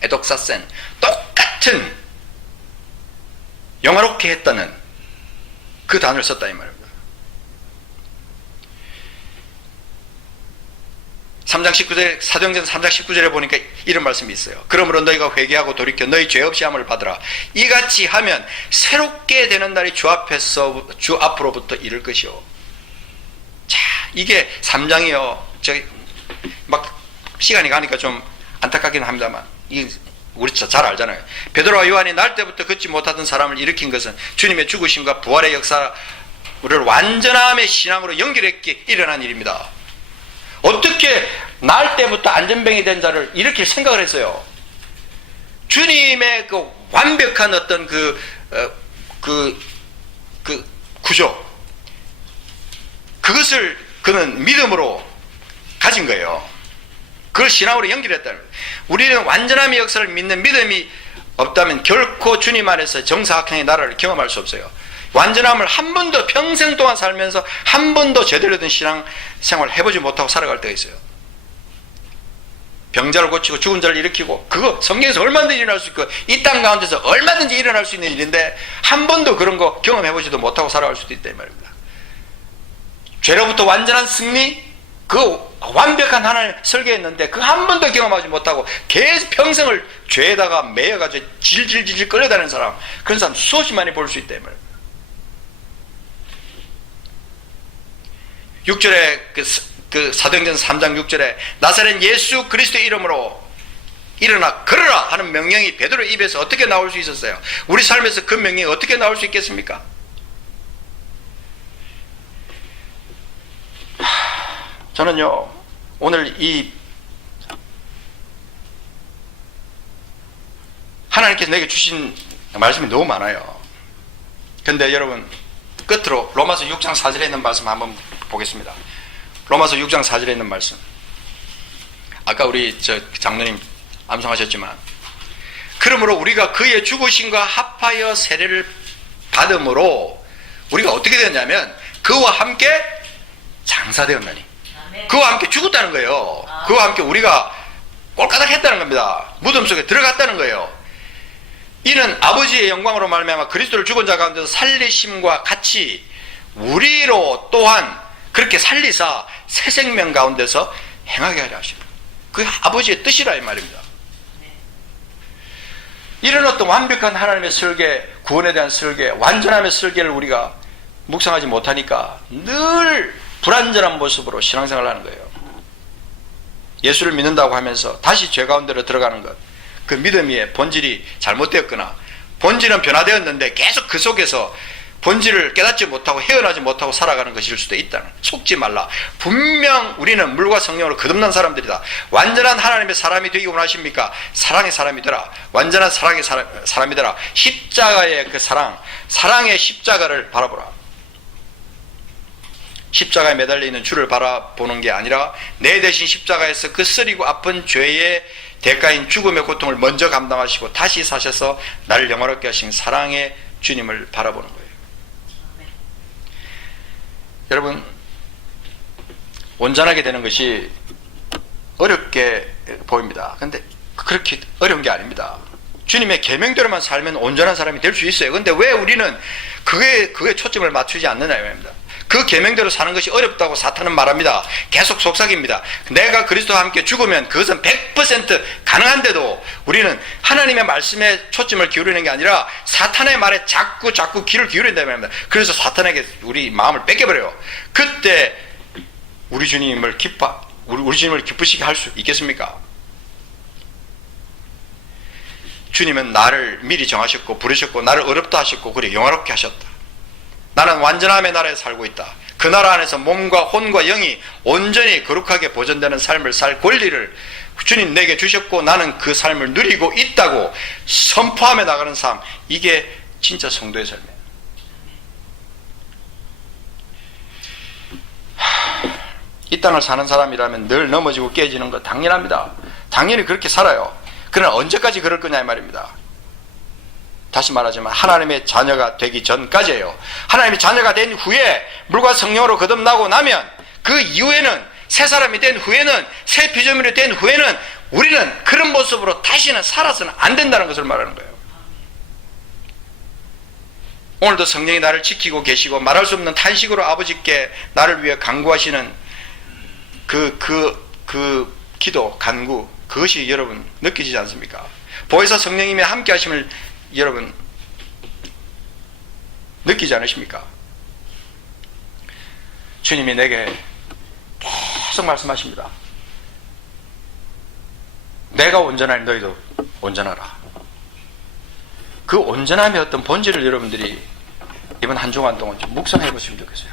에독사센, 똑같은 영화롭게 했다는 그 단어를 썼다 이 말입니다. 3장 19절, 사도행전 3장 19절에 보니까 이런 말씀이 있어요. 그러므로 너희가 회개하고 돌이켜 너희 죄 없이 함을 받으라. 이같이 하면 새롭게 되는 날이 주 앞으로부터 이를 것이요. 자, 이게 3장이요. 막 시간이 가니까 좀 안타깝긴 합니다만, 우리 잘 알잖아요. 베드로와 요한이 날 때부터 걷지 못하던 사람을 일으킨 것은 주님의 죽으심과 부활의 역사를 완전함의 신앙으로 연결했기에 일어난 일입니다. 어떻게 날 때부터 안전병이 된 자를 일으킬 생각을 했어요? 주님의 그 완벽한 어떤 그 구조, 그것을 그는 믿음으로 가진 거예요. 그걸 신앙으로 연결했다는 거예요. 우리는 완전함의 역사를 믿는 믿음이 없다면 결코 주님 안에서 정사각형의 나라를 경험할 수 없어요. 완전함을 한 번도 평생 동안 살면서 한 번도 제대로 된 신앙 생활을 해보지 못하고 살아갈 때가 있어요. 병자를 고치고 죽은 자를 일으키고, 그거 성경에서 얼마든지 일어날 수 있고 이 땅 가운데서 얼마든지 일어날 수 있는 일인데 한 번도 그런 거 경험해보지도 못하고 살아갈 수도 있다 이 말입니다. 죄로부터 완전한 승리, 그 완벽한 하나님 설계했는데 그 한 번도 경험하지 못하고 계속 평생을 죄에다가 매여가지고 질질질질 끌려다니는 사람, 그런 사람 수없이 많이 볼 수 있다 이 말입니다. 6절에 그 사도행전 3장 6절에 나사렛 예수 그리스도의 이름으로 일어나 걸어라 하는 명령이 베드로 입에서 어떻게 나올 수 있었어요? 우리 삶에서 그 명령이 어떻게 나올 수 있겠습니까? 저는요, 오늘 이 하나님께서 내게 주신 말씀이 너무 많아요. 근데 여러분, 끝으로 로마서 6장 4절에 있는 말씀 한번 보겠습니다. 로마서 6장 4절에 있는 말씀. 아까 우리 장로님 암송하셨지만, 그러므로 우리가 그의 죽으심과 합하여 세례를 받음으로 우리가 어떻게 되었냐면 그와 함께 장사되었나니, 그와 함께 죽었다는 거예요. 그와 함께 우리가 꼴까닥 했다는 겁니다. 무덤 속에 들어갔다는 거예요. 이는 아버지의 영광으로 말미암아 그리스도를 죽은 자 가운데서 살리심과 같이 우리로 또한 그렇게 살리사 새 생명 가운데서 행하게 하려 하십니다. 그게 아버지의 뜻이라 이 말입니다. 이런 어떤 완벽한 하나님의 설계, 구원에 대한 설계, 완전함의 설계를 우리가 묵상하지 못하니까 늘 불완전한 모습으로 신앙생활을 하는 거예요. 예수를 믿는다고 하면서 다시 죄 가운데로 들어가는 것, 그 믿음의 본질이 잘못되었거나 본질은 변화되었는데 계속 그 속에서 본질을 깨닫지 못하고 헤어나지 못하고 살아가는 것일 수도 있다는, 속지 말라. 분명 우리는 물과 성령으로 거듭난 사람들이다. 완전한 하나님의 사람이 되기 원하십니까? 사랑의 사람이 되라. 완전한 사랑의 사람이 되라. 십자가의 그 사랑의 십자가를 바라보라. 십자가에 매달려 있는 주를 바라보는 게 아니라 내 대신 십자가에서 그 쓰리고 아픈 죄의 대가인 죽음의 고통을 먼저 감당하시고 다시 사셔서 나를 영화롭게 하신 사랑의 주님을 바라보는 거예요. 여러분, 온전하게 되는 것이 어렵게 보입니다. 그런데 그렇게 어려운 게 아닙니다. 주님의 계명대로만 살면 온전한 사람이 될 수 있어요. 그런데 왜 우리는 그게 초점을 맞추지 않느냐 입니다. 그 계명대로 사는 것이 어렵다고 사탄은 말합니다. 계속 속삭입니다. 내가 그리스도와 함께 죽으면 그것은 100% 가능한데도 우리는 하나님의 말씀에 초점을 기울이는 게 아니라 사탄의 말에 자꾸 귀를 기울인다는 말입니다. 그래서 사탄에게 우리 마음을 뺏겨버려요. 그때 우리 주님을 기쁘시게 할 수 있겠습니까? 주님은 나를 미리 정하셨고 부르셨고 나를 어렵다 하셨고 그래 영화롭게 하셨다. 나는 완전함의 나라에 살고 있다. 그 나라 안에서 몸과 혼과 영이 온전히 거룩하게 보존되는 삶을 살 권리를 주님 내게 주셨고 나는 그 삶을 누리고 있다고 선포하며 나가는 삶, 이게 진짜 성도의 삶이에요. 이 땅을 사는 사람이라면 늘 넘어지고 깨지는 거 당연합니다. 당연히 그렇게 살아요. 그러나 언제까지 그럴 거냐 이 말입니다. 다시 말하지만 하나님의 자녀가 되기 전까지예요. 하나님의 자녀가 된 후에 물과 성령으로 거듭나고 나면 그 이후에는 새 사람이 된 후에는 새 피조물이 된 후에는 우리는 그런 모습으로 다시는 살아서는 안 된다는 것을 말하는 거예요. 오늘도 성령이 나를 지키고 계시고 말할 수 없는 탄식으로 아버지께 나를 위해 간구하시는 그 그 기도, 간구, 그것이 여러분 느껴지지 않습니까? 보혜사 성령님의 함께 하심을 여러분 느끼지 않으십니까? 주님이 내게 계속 말씀하십니다. 내가 온전하니 너희도 온전하라. 그 온전함의 어떤 본질을 여러분들이 이번 한 주간 동안 좀 묵상해 보시면 좋겠어요.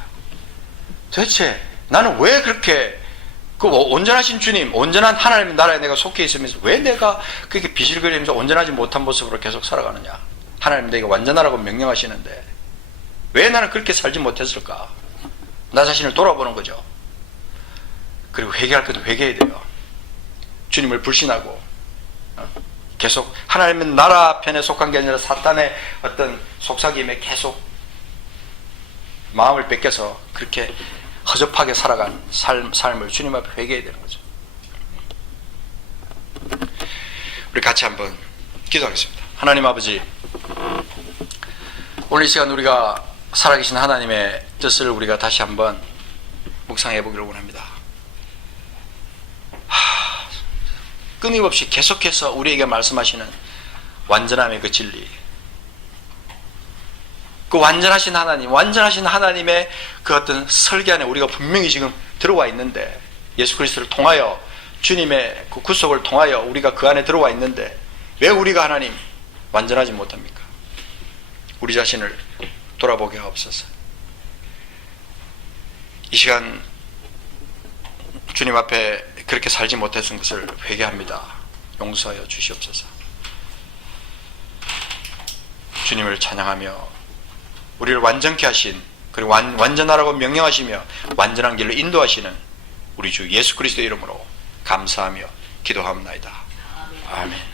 도대체 나는 왜 그렇게 그 온전하신 주님, 온전한 하나님의 나라에 내가 속해 있으면서 왜 내가 그렇게 비실거리면서 온전하지 못한 모습으로 계속 살아가느냐? 하나님 내가 완전하라고 명령하시는데 왜 나는 그렇게 살지 못했을까? 나 자신을 돌아보는 거죠. 그리고 회개할 것도 회개해야 돼요. 주님을 불신하고 계속 하나님의 나라 편에 속한 게 아니라 사탄의 어떤 속삭임에 계속 마음을 뺏겨서 그렇게 허접하게 살아간 삶을 주님 앞에 회개해야 되는 거죠. 우리 같이 한번 기도하겠습니다. 하나님 아버지, 오늘 이 시간 우리가 살아계신 하나님의 뜻을 우리가 다시 한번 묵상해 보기를 원합니다. 끊임없이 계속해서 우리에게 말씀하시는 완전함의 그 진리, 그 완전하신 하나님, 완전하신 하나님의 그 어떤 설계 안에 우리가 분명히 지금 들어와 있는데, 예수 그리스도를 통하여 주님의 그 구속을 통하여 우리가 그 안에 들어와 있는데 왜 우리가 하나님 완전하지 못합니까? 우리 자신을 돌아보게 하옵소서. 이 시간 주님 앞에 그렇게 살지 못했던 것을 회개합니다. 용서하여 주시옵소서. 주님을 찬양하며 우리를 완전케 하신, 그리고 완전하라고 명령하시며 완전한 길로 인도하시는 우리 주 예수 그리스도의 이름으로 감사하며 기도합니다. 아멘.